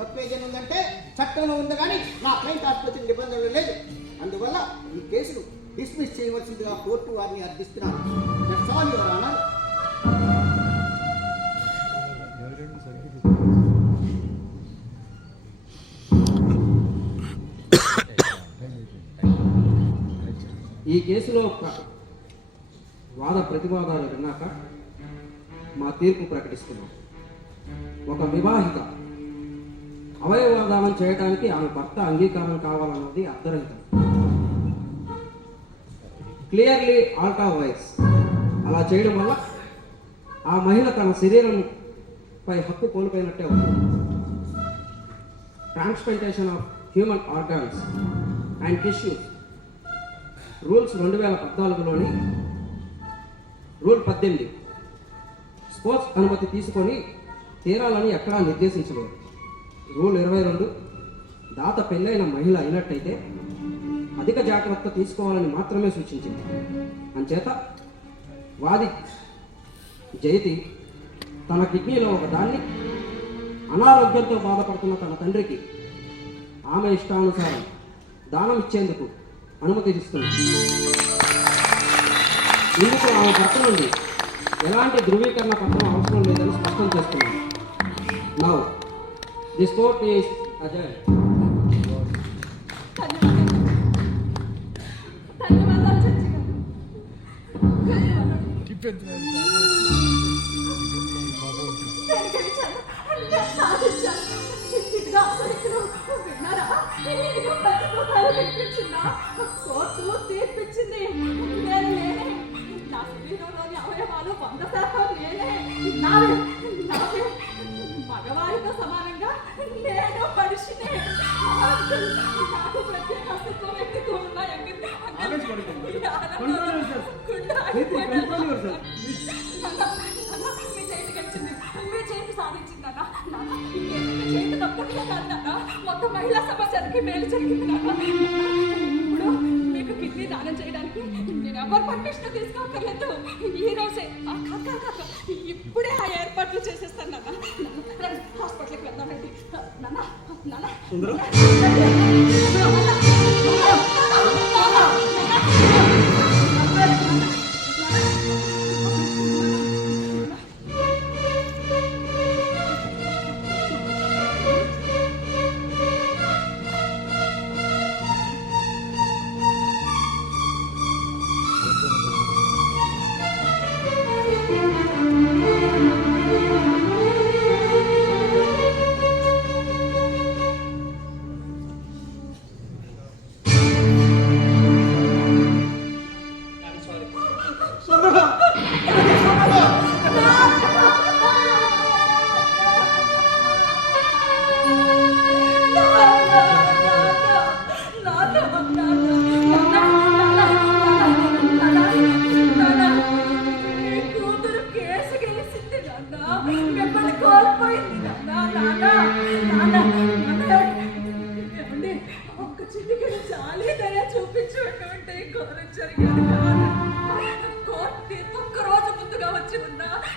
తప్పు ఏదైనా ఉందంటే చట్టంలో ఉంది కానీ నా క్లయింట్ ఆసుపత్రి నిబంధనలు లేదు. అందువల్ల ఈ కేసును డిస్మిస్ చేయవలసిందిగా కోర్టు వారిని అర్థిస్తున్నాను. That's all your honour. ఈ కేసులో వాద ప్రతివాదాలు విన్నాక మా తీర్పు ప్రకటిస్తున్నాం. ఒక వివాహిత అవయవదానం చేయడానికి ఆమె భర్త అంగీకారం కావాలన్నది అర్థరహితం. Clearly Alta voice. అలా చేయడం వల్ల ఆ మహిళ తన శరీరంపై హక్కు కోల్పోయినట్టే ఉంది. Transplantation of human organs and tissues rules 2014లోని రూల్ 18 స్పోర్ట్స్ అనుమతి తీసుకొని తీరాలని ఎక్కడా నిర్దేశించలేదు. రూల్ 22 దాత పెళ్ళైన మహిళ అయినట్టయితే అధిక జాగ్రత్త తీసుకోవాలని మాత్రమే సూచించింది. అంచేత వాది జయతి తన కిడ్నీలో ఒక దాన్ని అనారోగ్యంతో బాధపడుతున్న తన తండ్రికి ఆమె ఇష్టానుసారం దానం ఇచ్చేందుకు అనుమతిస్తుంది. ఇందుకు ఆమె భర్త నుండి ఎలాంటి ధృవీకరణ పత్రం అవసరం లేదని స్పష్టం చేస్తున్నాను. Now this court is Ajay. ధన్యవాదాలు జడ్జి గారు. కోర్టు తీర్పిచ్చింది. నేను నేనే నా శరీరంలోని అవయవాలు 100% నేనే. నావే మగవారితో సమానంగా నేను మనిషినే. నాకు ప్రత్యేక అస్తిత్వం వ్యక్తిత్వం ఉన్నాయండి. మీ చేతికి వచ్చింది, మీ చేతి సాధించిందన్నా. చేతి తప్పకుండా కాదు నాన్న, మొత్తం మహిళా సమాజానికి మేలు జరిగింది నాన్న. ఇప్పుడు మీకు కిడ్నీ దానం చేయడానికి నేను ఎవరు పర్మిషన్ తీసుకోకర్లేదు. ఈ రోజే కాక ఇప్పుడే ఆ ఏర్పాట్లు చేసేస్తాను నాన్న. హాస్పిటల్కి వెళ్దామండి నాన్న. నాన్న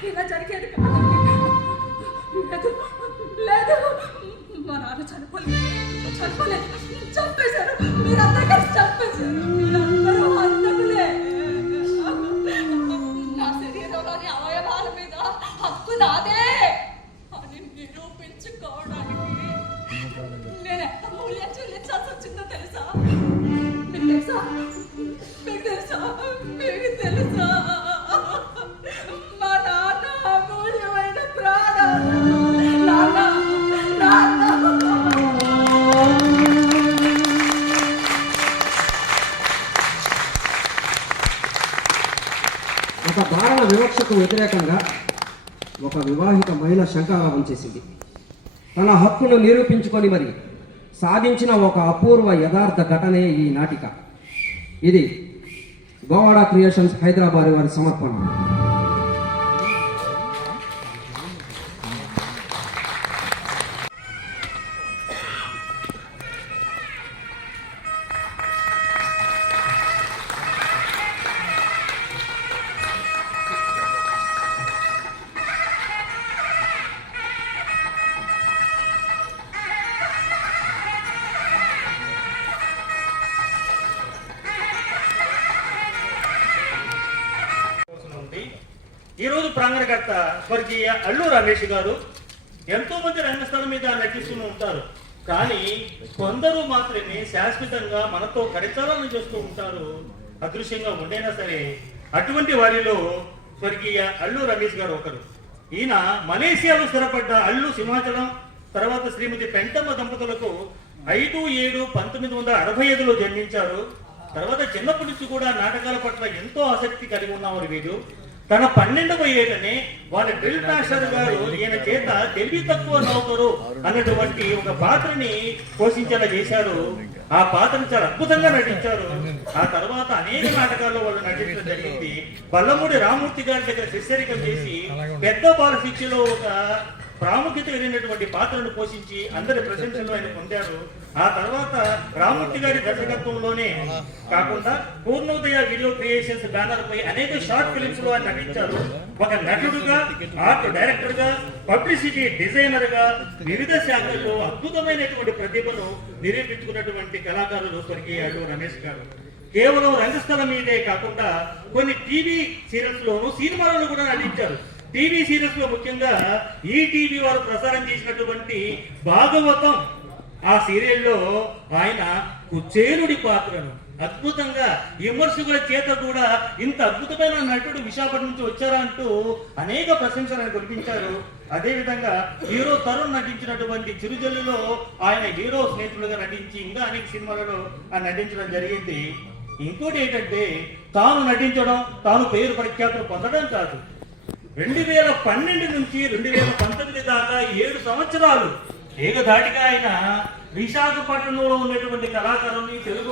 ఇలా జరిగేది కాదండి. లేదు మా నాన్న చనిపోలేదు, చంపేశారు. మీరందరూ కలిసి చంపేశారు. మీరందరూ హంతకులే. నా శరీరంలోని అవయవాల మీద హక్కు నాదే అని నిరూపించుకోవడానికి నేను ఎంత మూల్యం చెల్లించాల్సి వచ్చిందో తెలుసా? మీకు తెలుసా? మీకు తెలుసా? మీకు తెలుసా? మా నాన్న అమూల్యమైన ప్రాణాలు. ఒక దారుణ వివక్షకు వ్యతిరేకంగా ఒక వివాహిత మహిళ శంఖారావం చేసింది. తన హక్కును నిరూపించుకొని మరి సాధించిన ఒక అపూర్వ యథార్థ ఘటనే ఈ నాటిక. ఇది గోవాడ క్రియేషన్స్ హైదరాబాద్ వారి సమర్పణ. ఈరోజు ప్రాంగణకర్త స్వర్గీయ అల్లు రమేష్ గారు. ఎంతో మంది రంగస్థలం మీద నటిస్తూ ఉంటారు, కానీ కొందరు మాత్రమే శాశ్వతంగా మనతో కడిచాలను చేస్తూ ఉంటారు, అదృశ్యంగా ఉండైనా సరే. అటువంటి వారిలో స్వర్గీయ అల్లు రమేష్ గారు ఒకరు. ఈయన మలేసియాలో స్థిరపడ్డ అల్లు సింహాచలం తర్వాత శ్రీమతి పెంటమ్మ దంపతులకు 5/7/1965లో జన్మించారు. తర్వాత చిన్నప్పటి నుంచి కూడా నాటకాల పట్ల ఎంతో ఆసక్తి కలిగి ఉన్నవారు వీరు. తన 12వ ఏటనే వాళ్ళ డ్రిల్ మాస్టర్ గారు ఈయన చేత తెలివి తక్కువ నౌకరు అన్నటువంటి ఒక పాత్రని పోషించేలా చేశారు. ఆ పాత్రను చాలా అద్భుతంగా నటించారు. ఆ తర్వాత అనేక నాటకాల్లో వాళ్ళు నటించడం జరిగింది. బల్లమూడి రామూర్తి గారి దగ్గర శిష్యరికం చేసి పెద్ద బాల శిక్షలో ఒక ప్రాముఖ్యత కలిగినటువంటి పాత్రను పోషించి అందరి ప్రశంసలు ఆయన పొందారు. ఆ తర్వాత రామూర్తి గారి దర్శకత్వంలోనే కాకుండా పూర్ణోదయ వీడియో క్రియేషన్స్ బ్యానర్ పై అనేక షార్ట్ ఫిలిమ్స్ లో ఆయన నటించారు. ఒక నటుడుగా, ఆర్ట్ డైరెక్టర్ గా, పబ్లిసిటీ డిజైనర్ గా వివిధ శాఖల్లో అద్భుతమైనటువంటి ప్రతిభను నిరూపించుకున్నటువంటి కళాకారులు స్వర్గీయ అల్లు రమేష్ గారు. కేవలం రంగస్థలం మీదే కాకుండా కొన్ని టీవీ సీరియల్స్ లోను, సినిమాలను కూడా నటించారు. టీవీ సీరియల్స్ లో ముఖ్యంగా ఈటీవీ వారు ప్రసారం చేసినటువంటి భాగవతం ఆ సీరియల్లో ఆయన కుచేలుడి పాత్రను అద్భుతంగా విమర్శకుల చేత కూడా ఇంత అద్భుతమైన నటుడు విశాఖపట్నం నుంచి వచ్చారా అంటూ అనేక ప్రశంసలను కురిపించారు. అదేవిధంగా హీరో తరుణ్ నటించినటువంటి చిరుజల్లులో ఆయన హీరో స్నేహితులుగా నటించి ఇంకా అనేక సినిమాలలో ఆయన నటించడం జరిగింది. ఇంకోటి ఏంటంటే తాను నటించడం, తాను పేరు ప్రఖ్యాతులు పొందడం కాదు, 2012 నుంచి 2019 దాకా 7 సంవత్సరాలు ఏకధాటిగా ఆయన విశాఖపట్నంలో ఉన్నటువంటి కళాకారుల్ని, తెలుగు